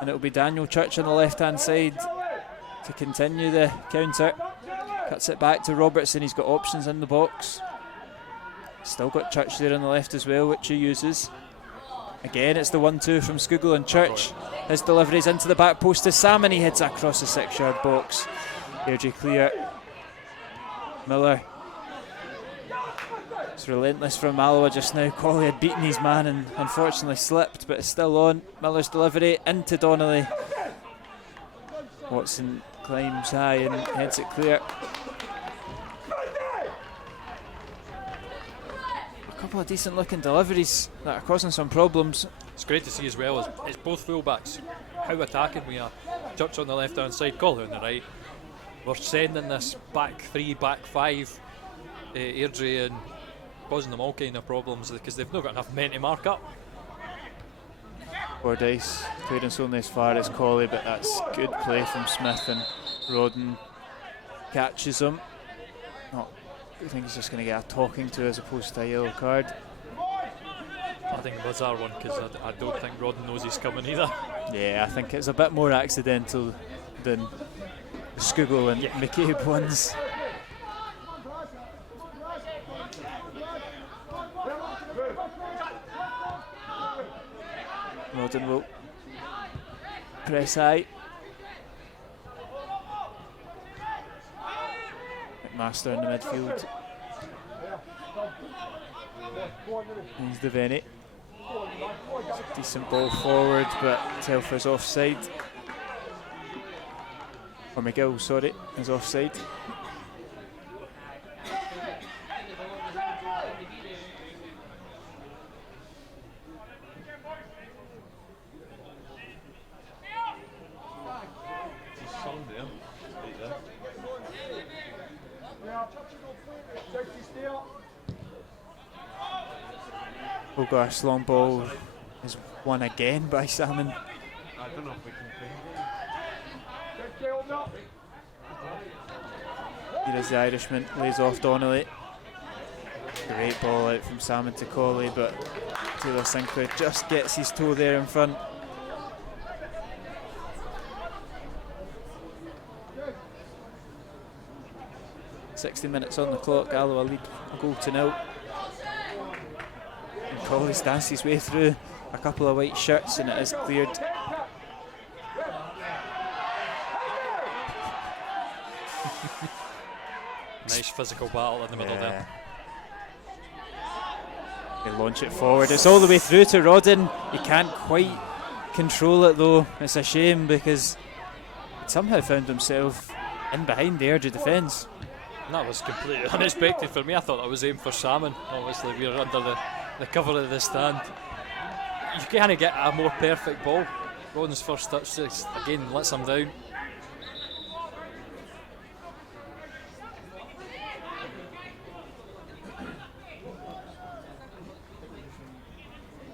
and it'll be Daniel Church on the left hand side to continue the counter. Cuts it back to Robertson. He's got options in the box. Still got Church there on the left as well, which he uses. Again, it's the 1-2 from Scoogle and Church. His delivery's into the back post to Sam, and he hits across the 6-yard box. Airdrie clear. Miller. It's relentless from Alloa just now. Colley had beaten his man and unfortunately slipped, but it's still on. Miller's delivery into Donnelly. Watson climbs high and heads it clear. A couple of decent looking deliveries that are causing some problems. It's great to see as well as it's both fullbacks. How attacking we are. Church on the left hand side, Colley on the right. We're sending this back three, back five, Airdrie, and causing them all kind of problems because they've not got enough men to mark up. Fordyce clearance only as far as Colley, but that's good play from Smith, and Rodden catches him. I think he's just going to get a talking to as opposed to a yellow card. I think it was our one because I don't think Rodden knows he's coming either. Yeah, I think it's a bit more accidental than Scoogle and McCabe ones. Rodden will press high. McMaster in the midfield. He's Devaney. Decent ball forward, but Telfer's offside. Or McGill, sorry, is offside. Hogarth's long ball is won again by Salmon. I don't know if we can Here is the Irishman, lays off Donnelly. Great ball out from Salmon to Colley, but Taylor Sinclair just gets his toe there in front. .60 minutes on the clock, Alloa lead a goal to 0. And Colley dances his way through a couple of white shirts and it is cleared. Nice physical battle in the middle there. They launch it forward. It's all the way through to Rodden. He can't quite control it though. It's a shame because he somehow found himself in behind the Airdrie defence. That was completely unexpected for me. I thought I was aiming for Salmon. Obviously we're under the cover of the stand. You can't get a more perfect ball. Rodden's first touch again lets him down.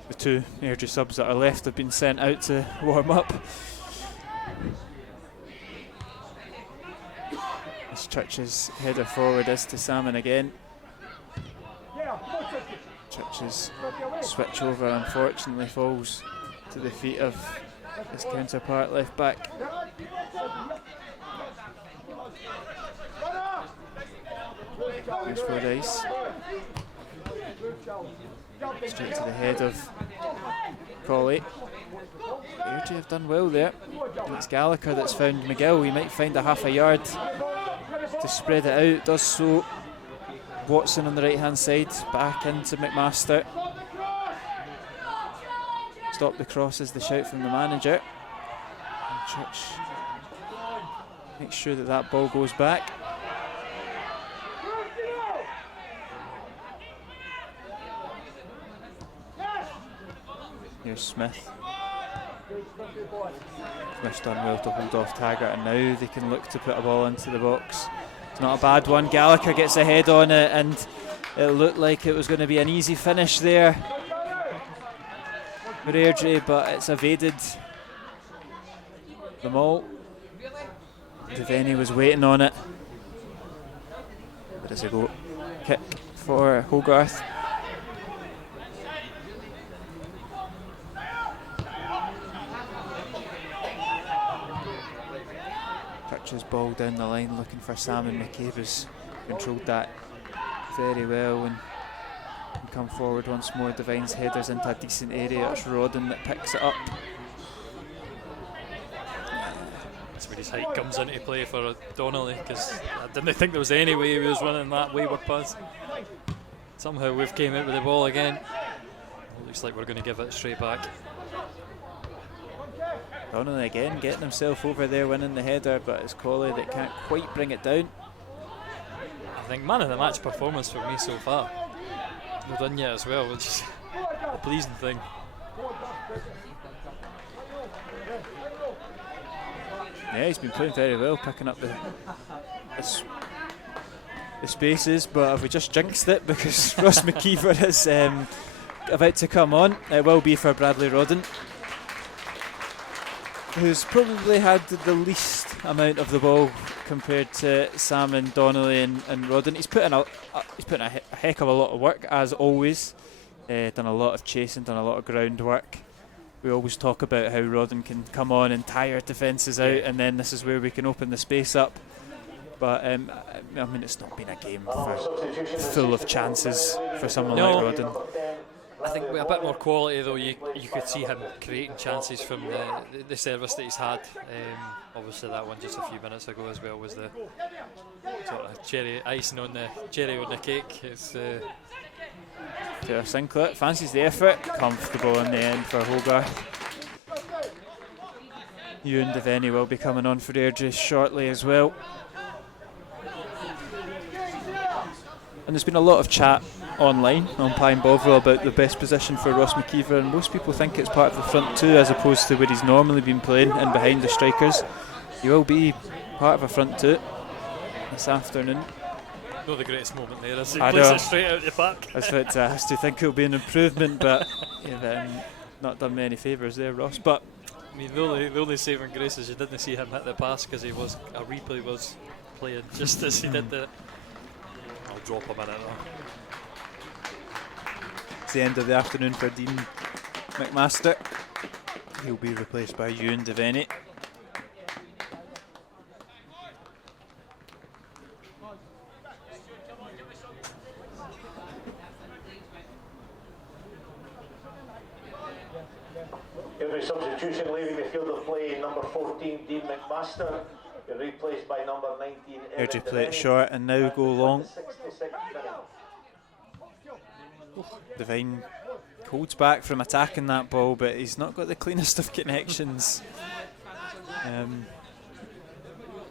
The two Airdrie subs that are left have been sent out to warm up. This Church's header forward is to Salmon again. Church's switch over unfortunately falls to the feet of his counterpart left back. Here's Fordyce. Straight to the head of Colley. Airdrie have done well there. And it's Gallagher that's found McGill. He might find a half a yard to spread it out. Does so. Watson on the right hand side. Back into McMaster. Stop the cross is the shout from the manager. And Church makes sure that ball goes back. Here's Smith. Smith's done well to hold off Taggart, and now they can look to put a ball into the box. It's not a bad one. Gallagher gets a head on it, and it looked like it was going to be an easy finish there for Airdrie, but it's evaded them all. Devaney was waiting on it. There is a go kick for Hogarth. Touches ball down the line looking for Sam, and McCabe has controlled that very well and come forward once more. Devine's headers into a decent area. It's Rodden that picks it up. That's where his height comes into play for Donnelly, because I didn't think there was any way he was running that wayward pass. Somehow we've came out with the ball again. It looks like we're going to give it straight back. Donnelly again getting himself over there, winning the header, but it's Colley that can't quite bring it down. I think man of the match performance for me so far. Not done yet as well, which is a pleasing thing. Yeah, he's been playing very well, picking up the spaces, but have we just jinxed it because Ross McKeever is about to come on? It will be for Bradley Rodden, who's probably had the least amount of the ball compared to Sam and Donnelly and Rodden. He's put in a heck of a lot of work, as always. Done a lot of chasing, done a lot of groundwork. We always talk about how Rodden can come on and tire defences out, and then this is where we can open the space up. But I mean, it's not been a game full of chances for someone like Rodden. I think with a bit more quality though, you could see him creating chances from the service that he's had. Obviously that one just a few minutes ago as well was the sort of cherry on the cake. It's Taylor Sinclair fancies the effort, comfortable in the end for Hogarth. Ewan Devaney will be coming on for Airdrie shortly as well. And there's been a lot of chat online on Pine Bovril about the best position for Ross McKeever, and most people think it's part of the front two as opposed to where he's normally been playing and behind the strikers. He will be part of a front two this afternoon. not the greatest moment there, is he? I Plays know. it straight out the back. I was about to ask, do you think it'll be an improvement, but you've not done me any favours there, Ross. But I mean, the only saving grace is you didn't see him hit the pass because a replay was playing just as he did the. I'll drop a minute though. it's the end of the afternoon for Dean McMaster. He'll be replaced by Ewan Devaney. Every substitution leaving the field of play, number 14, Dean McMaster, replaced by number 19, Airdrie play it short and now go long. Devine holds back from attacking that ball, but he's not got the cleanest of connections. I'm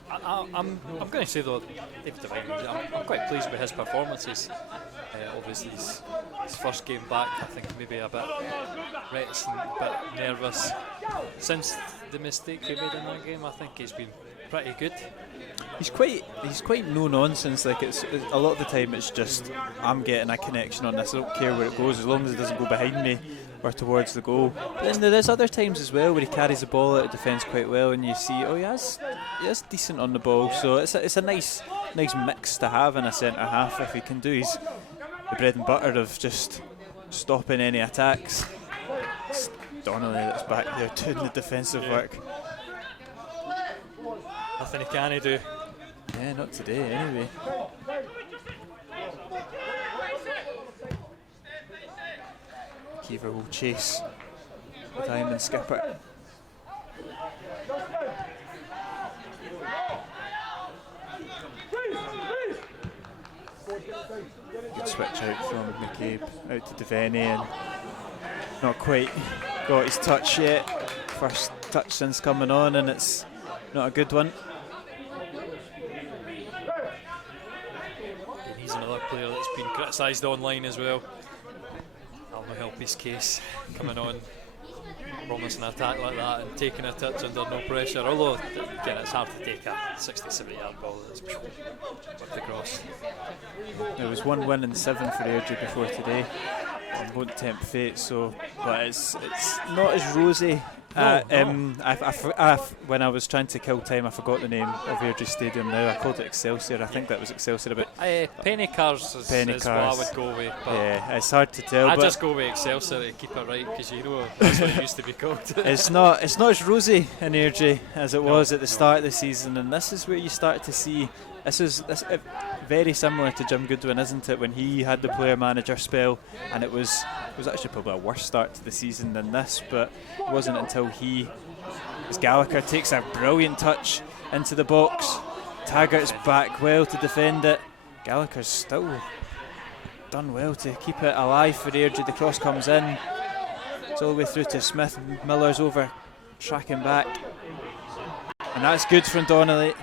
going to say though, David Devine, I'm quite pleased with his performances. Obviously his first game back, I think maybe a bit reticent, a bit nervous. Since the mistake he made in that game, I think he's been pretty good. He's quite no nonsense. Like it's a lot of the time it's just I'm getting a connection on this. I don't care where it goes as long as it doesn't go behind me or towards the goal. But then there's other times as well where he carries the ball out of defence quite well, and you see he is decent on the ball. So it's a nice mix to have in a centre half if he can do the bread and butter of just stopping any attacks. It's Donnelly that's back there doing the defensive work. Nothing he can do. Yeah, not today anyway. Kiever will chase the diamond skipper. Good switch out from McCabe out to Devaney, and not quite got his touch yet. First touch since coming on, and it's not a good one. And he's another player that's been criticised online as well. That'll not help his case coming on promising an attack like that and taking a touch under no pressure. Although, again, it's hard to take a 60-70 yard ball that's whipped across. There was 1 win and 7 for Airdrie before today. Won't tempt fate, so but it's not as rosy. When I was trying to kill time, I forgot the name of Airdrie Stadium now. I called it Excelsior. I think that was Excelsior. But Penny Cars is what I would go with. But yeah, it's hard to tell. I just go with Excelsior to keep it right, because you know that's what it used to be called. It's not as rosy in Airdrie as it was at the start of the season, and this is where you start to see. This is very similar to Jim Goodwin, isn't it? When he had the player-manager spell, and it was actually probably a worse start to the season than this. But it wasn't until as Gallagher takes a brilliant touch into the box. Taggart's back well to defend it. Gallagher's still done well to keep it alive for Airdrie. The cross comes in. It's all the way through to Smith. Miller's over, tracking back, and that's good from Donnelly.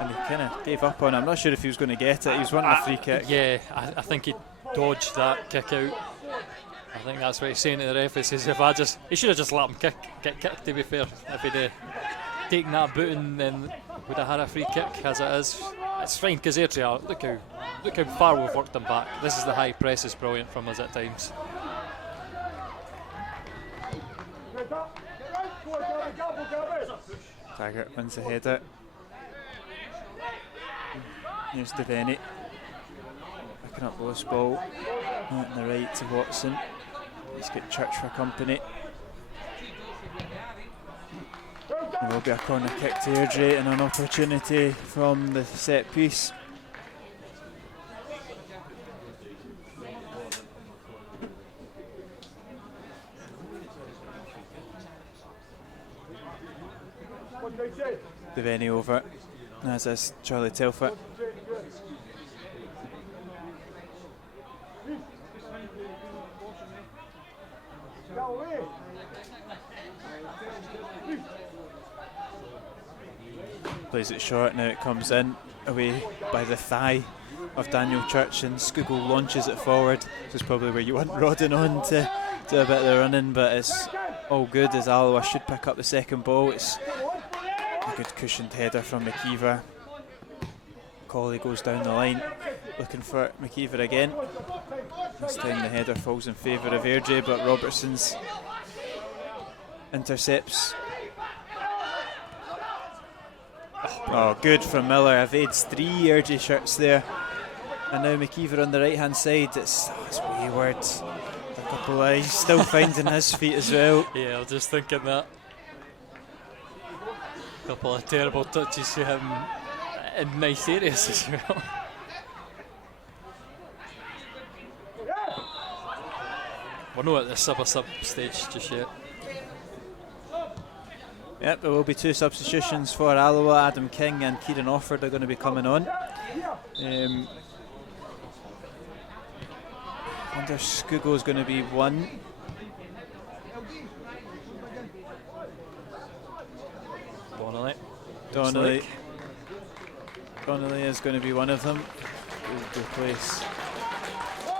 And he kind of gave up on it. I'm not sure if he was going to get it. He was wanting a free kick. Yeah, I think he dodged that kick out. I think that's what he's saying to the ref. He says he should have just let him get kicked, to be fair. If he'd taken that booting, then would have had a free kick. As it is, it's fine, because Airdrie are. Look how far we've worked them back. This is the high press is brilliant from us at times. Taggart wins the header. Here's Devaney picking up loose ball on the right to Watson. Let's get Church for company. There will be a corner kick to Airdrie and an opportunity from the set piece. Devaney over, as is Charlie Telford. Plays it short, now it comes in, away by the thigh of Daniel Church, and Skugel launches it forward. This is probably where you want Rodden on to do a bit of the running, but it's all good as Alloa should pick up the second ball. It's a good cushioned header from McKeever. Colley goes down the line looking for McKeever again. This time the header falls in favour of Airdrie, but Robertson's intercepts. Oh, good from Miller. Evades 3 Airdrie shirts there. And now McKeever on the right hand side. It's wayward. A couple of eyes still finding his feet as well. Yeah, I was just thinking that. A couple of terrible touches to him in nice areas as well. We're not at the sub stage just yet. Yep, there will be 2 substitutions for Alloa. Adam King and Kieran Offord are going to be coming on. I wonder if Skugo's going to be 1. Donnelly is going to be one of them.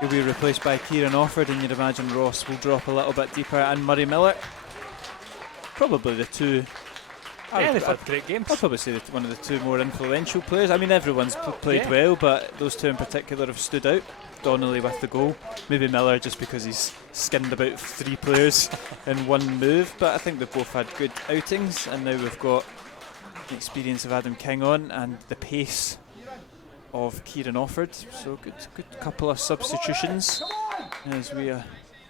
He'll be replaced by Kieran Offord, and you'd imagine Ross will drop a little bit deeper, and Murray Miller. Probably the 2. Yeah, they've had great games. I'd probably say that one of the 2 more influential players. I mean, everyone's played well, but those 2 in particular have stood out. Donnelly with the goal. Maybe Miller just because he's skinned about 3 players in one move, but I think they've both had good outings, and now we've got the experience of Adam King on and the pace of Kieran Offord. So good couple of substitutions as we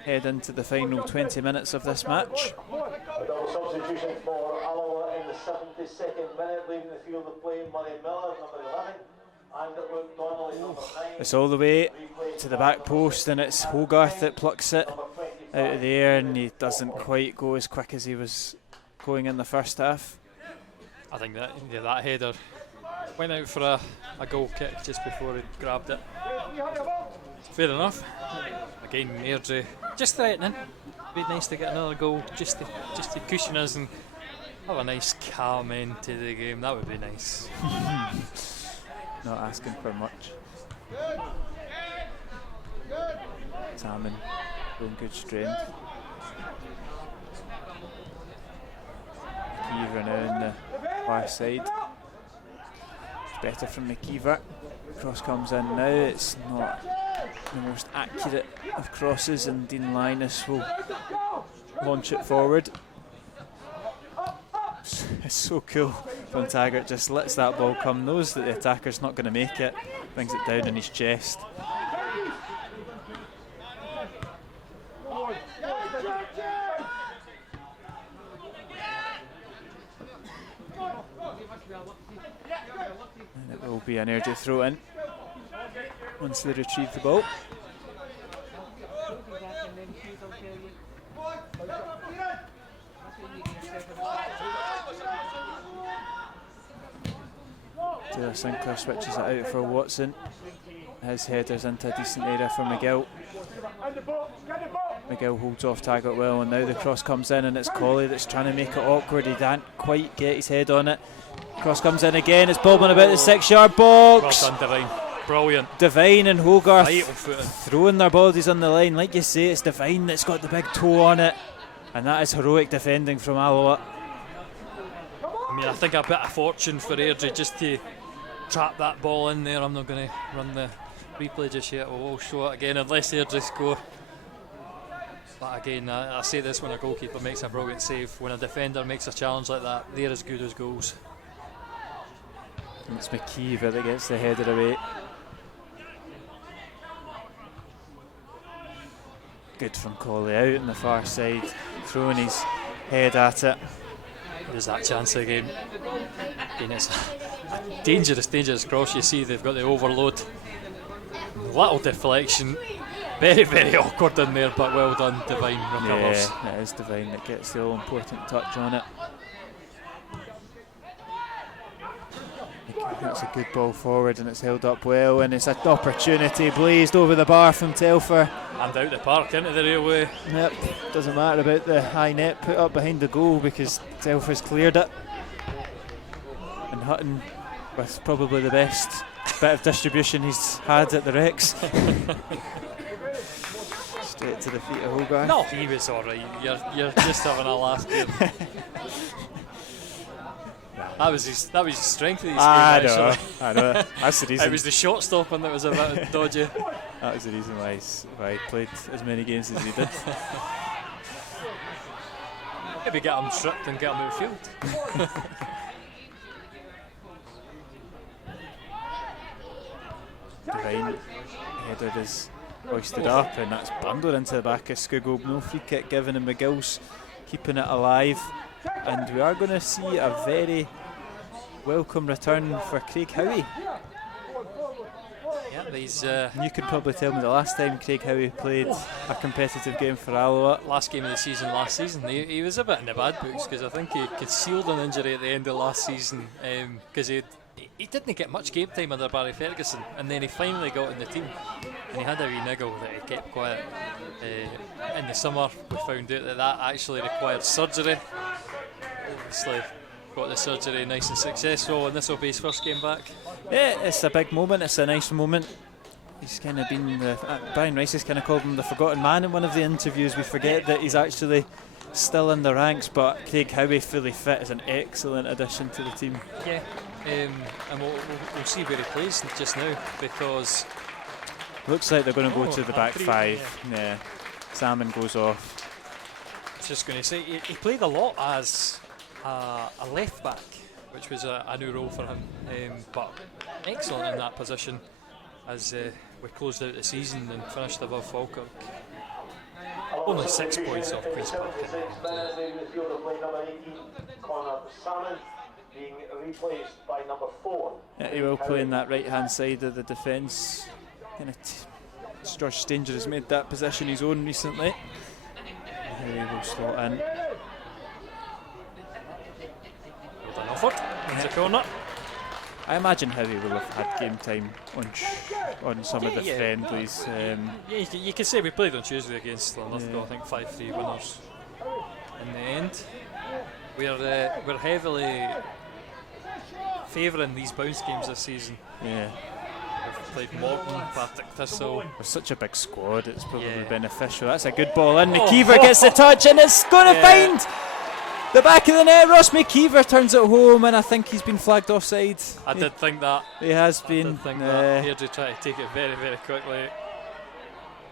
head into the final 20 minutes of this match. A double substitution for Alloa in the 72nd minute, leaving the field of play Murray Miller, number 11, and Luke Donnelly, number 9. It's all the way to the back post, and it's Hogarth that plucks it out of the air, and he doesn't quite go as quick as he was going in the first half. I think that header went out for a goal kick just before he grabbed it. Fair enough. Again, Airdrie just threatening. Be nice to get another goal just to cushion us and have a nice calm end to the game. That would be nice. Not asking for much. Salmon showing good strength. McKeever now on the far side. It's better from McKeever. Cross comes in now. It's not the most accurate of crosses, and Dean Linus will launch it forward. It's so cool when Taggart just lets that ball come, knows that the attacker's not going to make it, brings it down in his chest. And it will be an Airdrie throw in once they retrieve the ball. Taylor Sinclair switches it out for Watson. His header's into a decent area for McGill. McGill holds off Taggart well, and now the cross comes in, and it's Colley that's trying to make it awkward. He can't quite get his head on it. Cross comes in again. It's bobbing about the 6-yard box. Well done, Devine. Brilliant. Devine and Hogarth Right throwing their bodies on the line. Like you say, it's Devine that's got the big toe on it, and that is heroic defending from Alloa. I mean, I think a bit of fortune for Airdrie just to trap that ball in there. I'm not going to run the replay just yet. We'll show it again unless Airdrie score. But again, I say this when a goalkeeper makes a brilliant save. When a defender makes a challenge like that, they're as good as goals. And it's McKeever that gets the header away. Good from Colley out on the far side, throwing his head at it. There's that chance again. Again, it's a dangerous cross. You see they've got the overload. Little deflection. Very, very awkward in there, but well done. Devine recovers. Yeah, it is Devine that gets the all important touch on it. That's a good ball forward, and it's held up well, and it's an opportunity blazed over the bar from Telfer. And out the park into the railway. Yep, doesn't matter about the high net put up behind the goal because Telfer's cleared it. And Hutton with probably the best bit of distribution he's had at the Rex. Straight to the feet of Hogarth. No, he was alright. You're just having a laugh here. That was his strength of his game, actually. I know. That's the reason. It was the shot stopping that was a bit dodgy. That was the reason why he played as many games as he did. Maybe get him stripped and get him out of field. Devine header is hoisted up, and that's bundled into the back of Skuggold. No free kick given, and McGill's keeping it alive. And we are going to see a very welcome return for Craig Howie. Yeah, these You could probably tell me the last time Craig Howie played a competitive game for Alloa. last game of the season last season. He was a bit in the bad books because I think he concealed an injury at the end of last season because he didn't get much game time under Barry Ferguson, and then he finally got in the team and he had a wee niggle that he kept quiet. In the summer we found out that actually required surgery. Obviously got the surgery nice and successful, and this will be his first game back. Yeah, it's a big moment, it's a nice moment. He's kind of been, Brian Rice has kind of called him the forgotten man in one of the interviews. We forget that he's actually still in the ranks, but Craig Howie fully fit is an excellent addition to the team. Yeah, and we'll see where he plays just now, because looks like they're going to go to the back three, five. Yeah, Salmon goes off. I was just going to say he played a lot as a left back, which was a new role for him, but excellent in that position as we closed out the season and finished above Falkirk. Only 6 points off Queen's Park. Being replaced by number 4. Yeah, he will play in that right hand side of the defence. George Stanger has made that position his own recently. He will slot in. Well done, Alford. It's a corner. I imagine Howie will have had game time on some of the friendlies. You can say we played on Tuesday against Lithgow. I think 5-3 winners in the end. We're heavily favouring these bounce games this season. Yeah. played Morton, Partick Thistle. With such a big squad, it's probably Yeah. beneficial. That's a good ball in. McKeever gets the touch and it's going to find the back of the net. Ross McKeever turns it home, and I think he's been flagged offside. I did think that. He has I been. did think that. Airdrie tried to take it very, very quickly.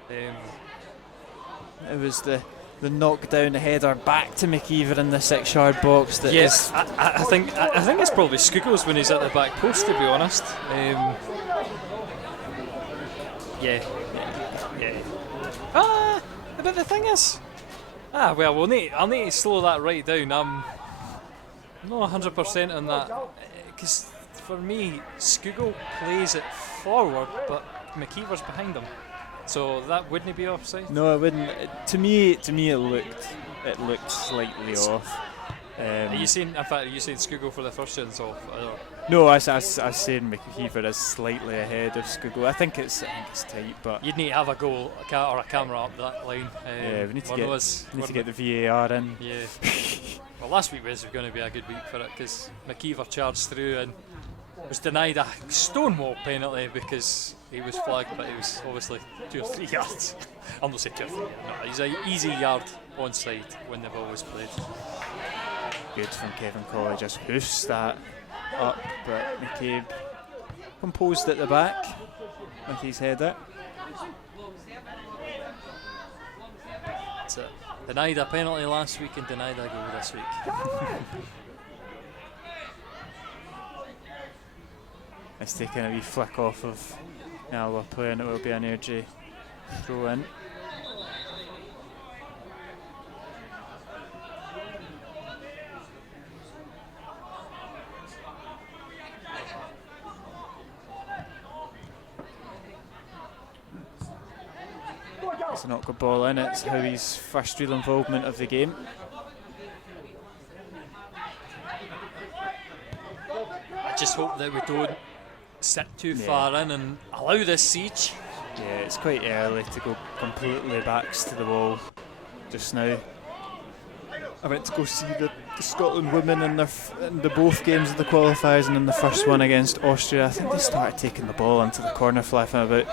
It was the knockdown header back to McKeever in the 6-yard box. That Yes, I think it's probably Scoogles when he's at the back post, to be honest. Yeah. But the thing is, well, I'll need to slow that right down. I'm not 100% on that, because for me, Scoogle plays it forward, but McKeever's behind him, so that wouldn't be offside. No, it wouldn't. To me, it looked slightly off. Are you saying Scoogle for the first chance off? No, I was saying McKeever is slightly ahead of Scoogle. I think it's tight, but you'd need to have a goal or a camera up that line. We need to get the VAR in. Yeah. Well, last week was going to be a good week for it, because McKeever charged through and was denied a stonewall penalty because he was flagged, but he was obviously 2 or 3 yards. I'm not saying 2 or 3 yards. No, he's an easy yard onside when they've always played. Good from Kevin Colley, just hoofs that up, but McCabe composed at the back with his header. That's it. Denied a penalty last week and denied a goal this week. It's taking a wee flick off of Alloa player, and it will be an Airdrie throw in. It's not good ball in. It's Howie's first real involvement of the game. I just hope that we don't sit too far in and allow this siege. Yeah, it's quite early to go completely backs to the wall just now. I went to go see the Scotland women in the both games of the qualifiers, and in the first one against Austria, I think they started taking the ball into the corner flag from about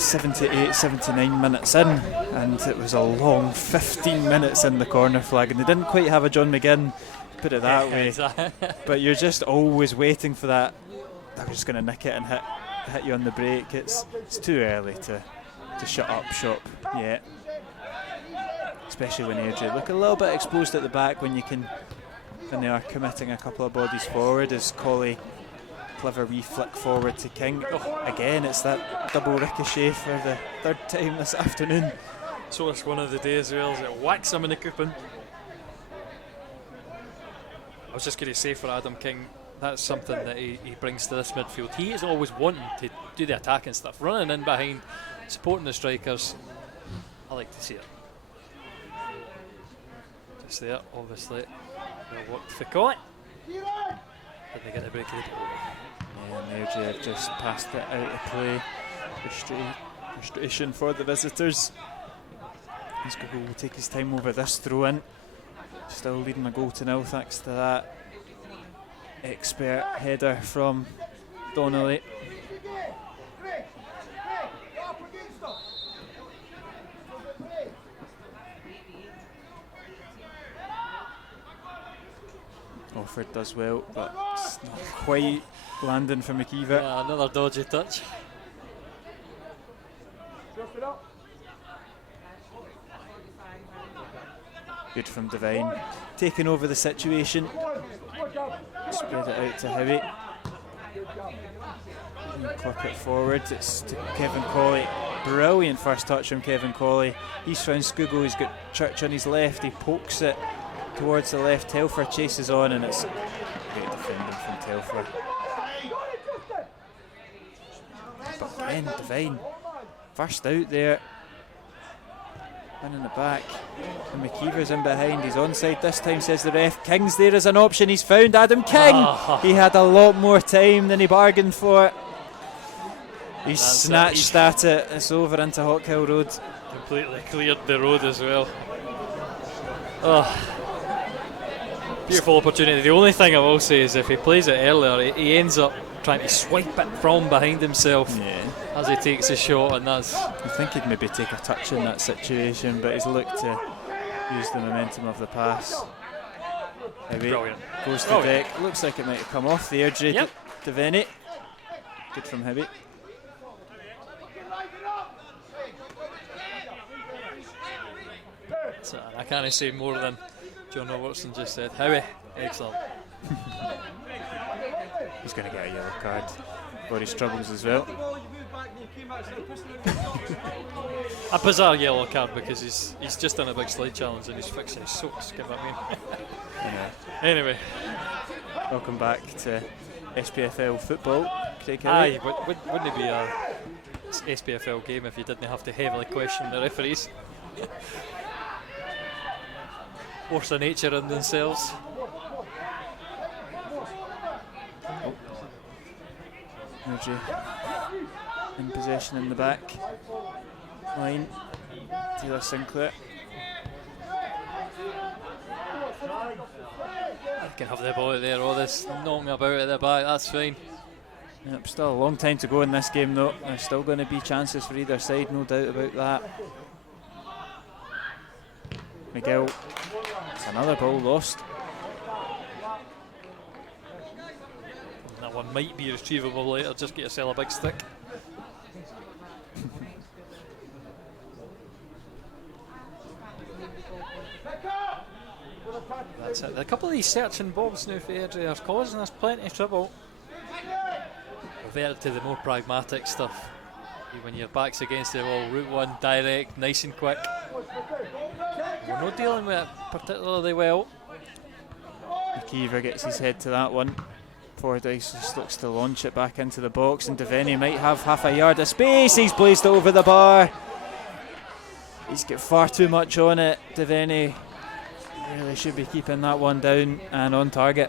78, 79 minutes in, and it was a long 15 minutes in the corner flag, and they didn't quite have a John McGinn, put it that way. But you're just always waiting for that. They're just going to nick it and hit you on the break. It's too early to shut up shop yet. Especially when Airdrie look a little bit exposed at the back when they are committing a couple of bodies forward. As Colley, clever wee flick forward to King. Again, it's that double ricochet for the third time this afternoon. So it's one of the days as well, as it whacks him in the coupon. I was just going to say for Adam King, that's something that he brings to this midfield. He is always wanting to do the attacking stuff, running in behind, supporting the strikers. I like to see it. Just there, obviously. Well worked for Colley. Did they get the break of the ball? Yeah, and Airdrie have just passed it out of play. Frustration for the visitors. He's going to take his time over this throw in. Still leading a goal to nil thanks to that expert header from Donnelly. Offord does well, but it's not quite landing for McKeever. Yeah, another dodgy touch. Good from Devine, taking over the situation. Spread it out to Howie. Clip it forward. It's to Kevin Colley. Brilliant first touch from Kevin Colley. He's found Scoogle. He's got Church on his left. He pokes it towards the left. Telfer chases on, and it's great defending from Telfer. But again, Devine first out there. In the back, and McKeever's in behind. He's onside this time, says the ref. King's there as an option. He's found Adam King. He had a lot more time than he bargained for. He snatched at it. It's over into Hawkhill Road. Completely cleared the road as well. Beautiful opportunity. The only thing I will say is if he plays it earlier, he ends up trying to swipe it from behind himself as he takes a shot, and that's... I think he'd maybe take a touch in that situation, but he's looked to use the momentum of the pass. Brilliant. Goes to deck. Looks like it might have come off the Airdrie. Yep. Devaney. Good from Hibby. So I can't say more than John Robertson just said. Howie, excellent. He's going to get a yellow card for his troubles as well. A bizarre yellow card because he's just done a big slide challenge and he's fixing his socks, give it a mean. Anyway. Welcome back to SPFL football. Craig Aye, wouldn't it be a SPFL game if you didn't have to heavily question the referees? Force of nature in themselves. Airdrie in possession in the back line. Taylor Sinclair. You can have the ball out there, all this knocking about at the back, that's fine. Yep, still a long time to go in this game though. There's still going to be chances for either side, no doubt about that. Miguel, it's another ball lost. That one might be retrievable later, just get yourself a big stick. That's it. A couple of these searching bobs now for Airdrie are causing us plenty of trouble. Revert to the more pragmatic stuff. When your back's against the wall, route one, direct, nice and quick. We're not dealing with it particularly well. McKeever gets his head to that one. Fordyce just looks to launch it back into the box, and Devaney might have half a yard of space. He's blazed it over the bar. He's got far too much on it. Devaney really should be keeping that one down and on target.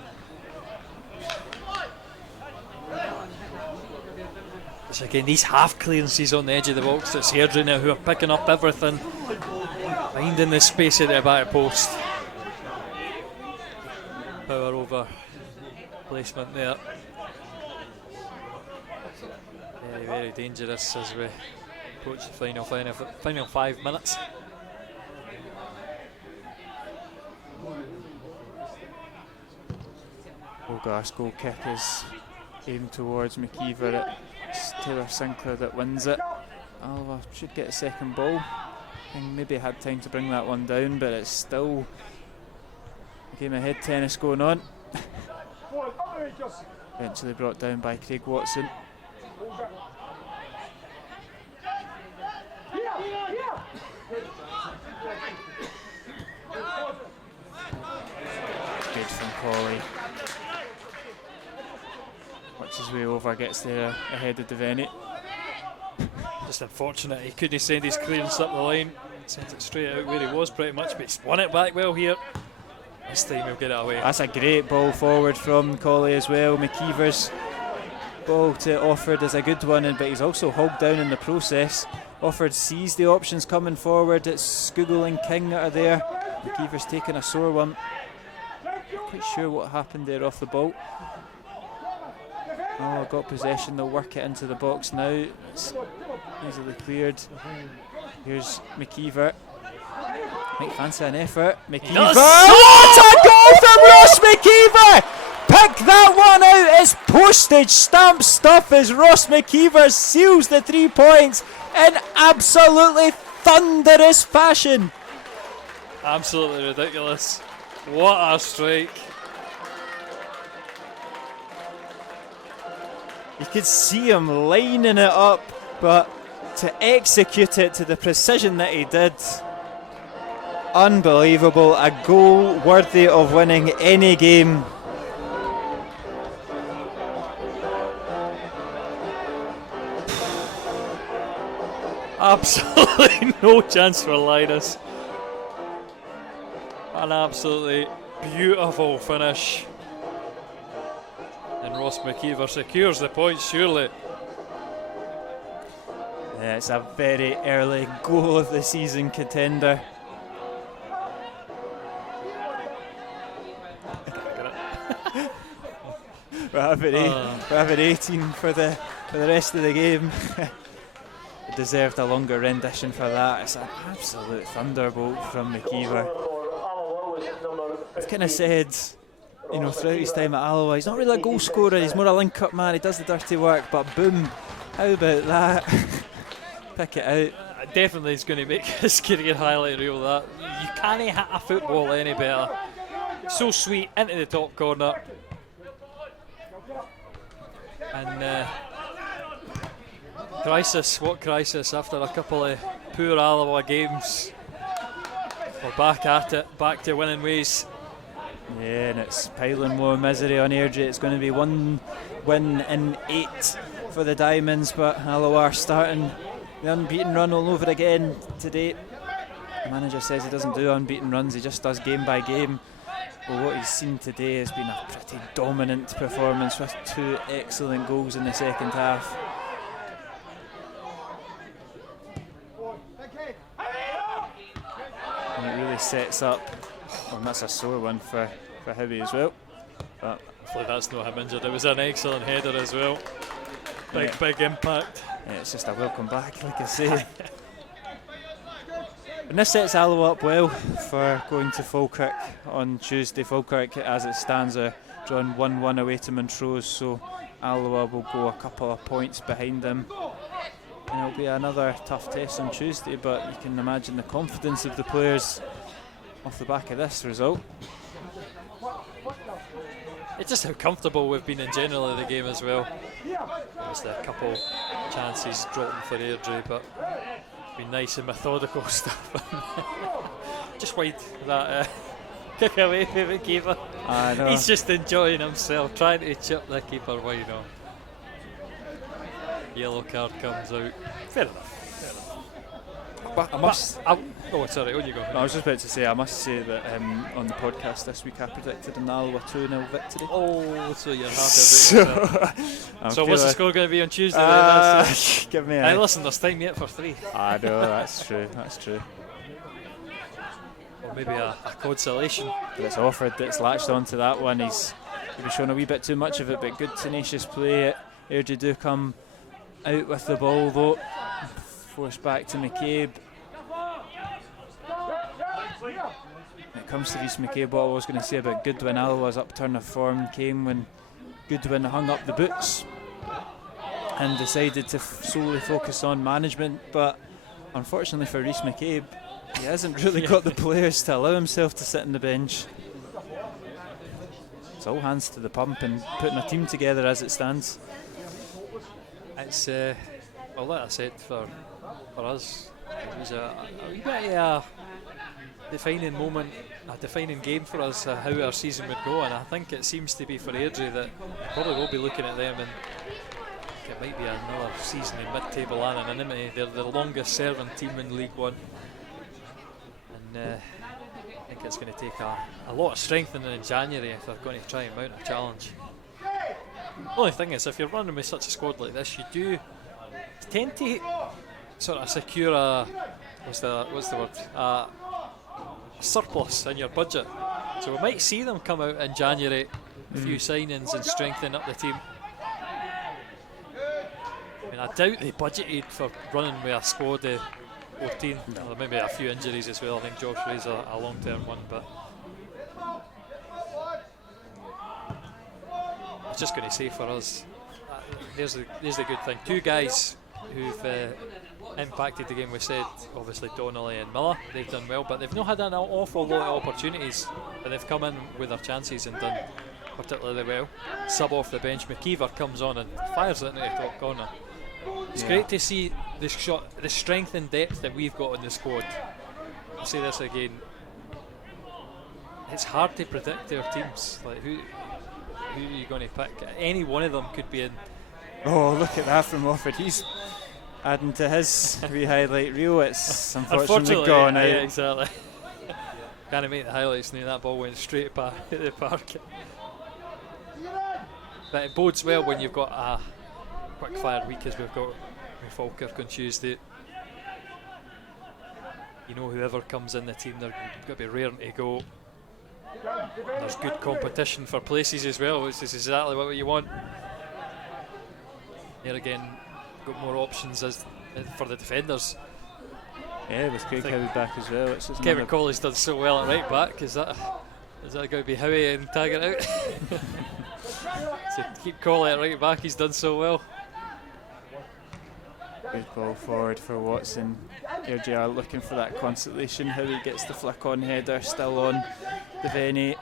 So again, these half clearances on the edge of the box, it's Airdrie now who are picking up everything, finding the space at the back post. Power over placement there. Very, very dangerous as we approach the final 5 minutes. Bogart's goal kick is aimed towards McKeever. It's Taylor Sinclair that wins it. Alloa should get a second ball. I think maybe had time to bring that one down, but it's still a game of head tennis going on. Eventually brought down by Craig Watson. Good from Colley. Works his way over, gets there ahead of Devaney. Just unfortunate he couldn't send his clearance up the line. Sent it straight out where he was pretty much, but he's won it back well here. This time he'll get it away. That's a great ball forward from Colley as well. McKeever's ball to Offord is a good one, but he's also hogged down in the process. Offord sees the options coming forward. It's Skugel and King that are there. McKeever's taken a sore one. Not quite sure what happened there off the ball. Oh, got possession, they'll work it into the box now. It's easily cleared. Here's McKeever. Might fancy an effort. McKeever! What a goal from Ross McKeever! Pick that one out! It's postage stamp stuff as Ross McKeever seals the 3 points in absolutely thunderous fashion. Absolutely ridiculous. What a strike. You could see him lining it up, but to execute it to the precision that he did, unbelievable. A goal worthy of winning any game. Absolutely no chance for Linus. An absolutely beautiful finish. And Ross McKeever secures the point, surely. Yeah, it's a very early goal of the season contender. for having 18 for the rest of the game. Deserved a longer rendition for that. It's an absolute thunderbolt from McKeever. I've kind of said, throughout his time at Alloa, he's not really a goal scorer, he's more a link-up man, he does the dirty work, but boom, how about that? Pick it out. Definitely is going to make his career highlight reel, that. You can't hit a football any better. So sweet, into the top corner. And what crisis after a couple of poor Alloa games. We're back at it, back to winning ways. Yeah, and it's piling more misery on Airdrie. It's going to be 1 win in 8 for the Diamonds, but Alloa are starting the unbeaten run all over again today. The manager says he doesn't do unbeaten runs, he just does game by game. Well, what he's seen today has been a pretty dominant performance with 2 excellent goals in the second half. And it really sets up, and that's a sore one for Howie as well. But hopefully that's not him injured. It was an excellent header as well. Big impact. Yeah, it's just a welcome back, like I say. And this sets Alloa up well for going to Falkirk on Tuesday. Falkirk, as it stands, are drawn 1-1 away to Montrose, so Alloa will go a couple of points behind them. And it'll be another tough test on Tuesday, but you can imagine the confidence of the players off the back of this result. It's just how comfortable we've been in general in the game as well. Obviously a couple chances dropping for Airdrie, but been nice and methodical stuff. Just wide that kick away from the keeper. He's just enjoying himself, trying to chip the keeper wide off. Yellow card comes out. Fair enough. But I must. Oh, sorry, on you go. No, I was just about to say, I must say that on the podcast this week I predicted an Alloa 2-0 victory. Oh, so you're happy about yourself. So what's the score going to be on Tuesday then? Give me Hey, listen, there's time yet for 3. I know, that's true. Or maybe a consolation. But it's offered, it's latched onto that one. He's maybe shown a wee bit too much of it, but good tenacious play. Airdrie do come out with the ball though. Forced back to McCabe. When it comes to Rhys McCabe, what I was going to say about Goodwin, Alloa's upturn of form came when Goodwin hung up the boots and decided to solely focus on management, but unfortunately for Rhys McCabe, he hasn't really got the players to allow himself to sit on the bench. It's all hands to the pump and putting a team together as it stands. It's well, like I said, for us, it was a wee bit of a defining moment, a defining game for us, how our season would go, and I think it seems to be for Airdrie that probably will be looking at them and it might be another season in mid-table anonymity. They're the longest serving team in League One, and I think it's going to take a lot of strengthening in January if they're going to try and mount a challenge. The only thing is, if you're running with such a squad like this, you do tend to sort of secure a surplus in your budget. So we might see them come out in January, a few signings and strengthen up the team. I mean, I doubt they budgeted for running with a squad of 14. There may be a few injuries as well. I think Josh Ray's a long-term one, but I was just going to say for us, there's the good thing. 2 guys who've impacted the game. We said obviously Donnelly and Miller, they've done well, but they've not had an awful lot of opportunities, but they've come in with their chances and done particularly well. Sub off the bench, McKeever comes on and fires it into the top corner. It's great to see the strength and depth that we've got in the squad. I'll say this again, it's hard to predict our teams. Like who are you going to pick? Any one of them could be in. Oh, look at that from Offord. He's adding to his re-highlight reel. It's unfortunately gone out. Yeah, exactly. Can't make the highlights now. That ball went straight back at the park. But it bodes well when you've got a quick fire week as we've got with Falkirk on Tuesday. You know, whoever comes in the team, they're going to be raring to go. There's good competition for places as well, which is exactly what you want. Here again, got more options as for the defenders. Yeah, with Craig Howe back as well. Kevin Colley's done so well at right back. Is that going to be Howie and tag it out? So keep Colley at right back. He's done so well. Good ball forward for Watson. Airdrie are looking for that consolation. Howie gets the flick on header, still on the Venny.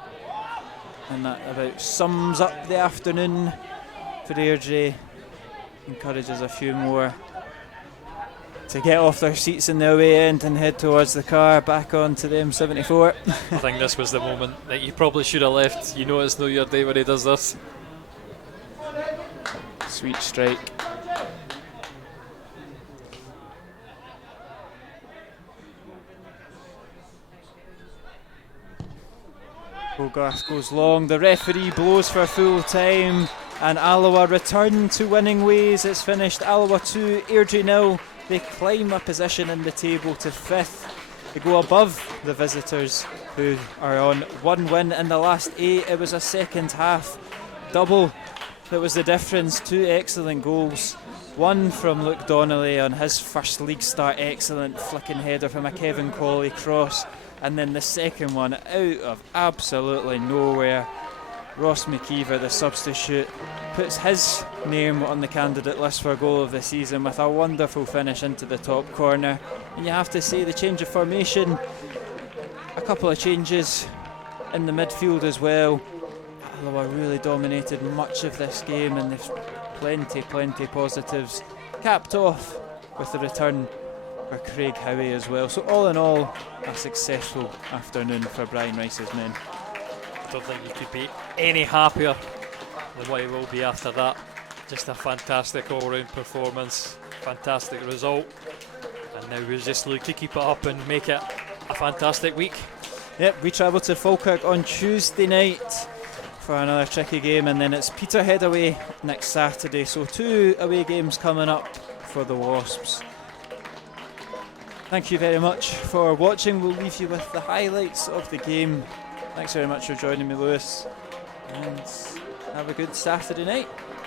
And that about sums up the afternoon for Airdrie. Encourages a few more to get off their seats in the away end and head towards the car back on to the M74. I think this was the moment that you probably should have left. You know it's no your day when he does this. Sweet strike. Hogarth goes long, the referee blows for full time, and Alloa return to winning ways. It's finished Alloa 2, Airdrie 0. They climb a position in the table to 5th. They go above the visitors, who are on 1 win in the last 8. It was a second half double that was the difference. 2 excellent goals. One from Luke Donnelly on his first league start, excellent flicking header from a Kevin Colley cross. And then the second one out of absolutely nowhere. Ross McKeever, the substitute, puts his name on the candidate list for goal of the season with a wonderful finish into the top corner. And you have to say the change of formation, a couple of changes in the midfield as well. Alloa really dominated much of this game, and there's plenty positives. Capped off with the return for Craig Howie as well. So all in all, a successful afternoon for Brian Rice's men. I don't think you could be any happier than what he will be after that. Just a fantastic all-round performance, fantastic result, and now we just look to keep it up and make it a fantastic week. Yep, we travel to Falkirk on Tuesday night for another tricky game, and then it's Peterhead away next Saturday. So 2 away games coming up for the Wasps. Thank you very much for watching. We'll leave you with the highlights of the game. Thanks very much for joining me, Lewis, and have a good Saturday night.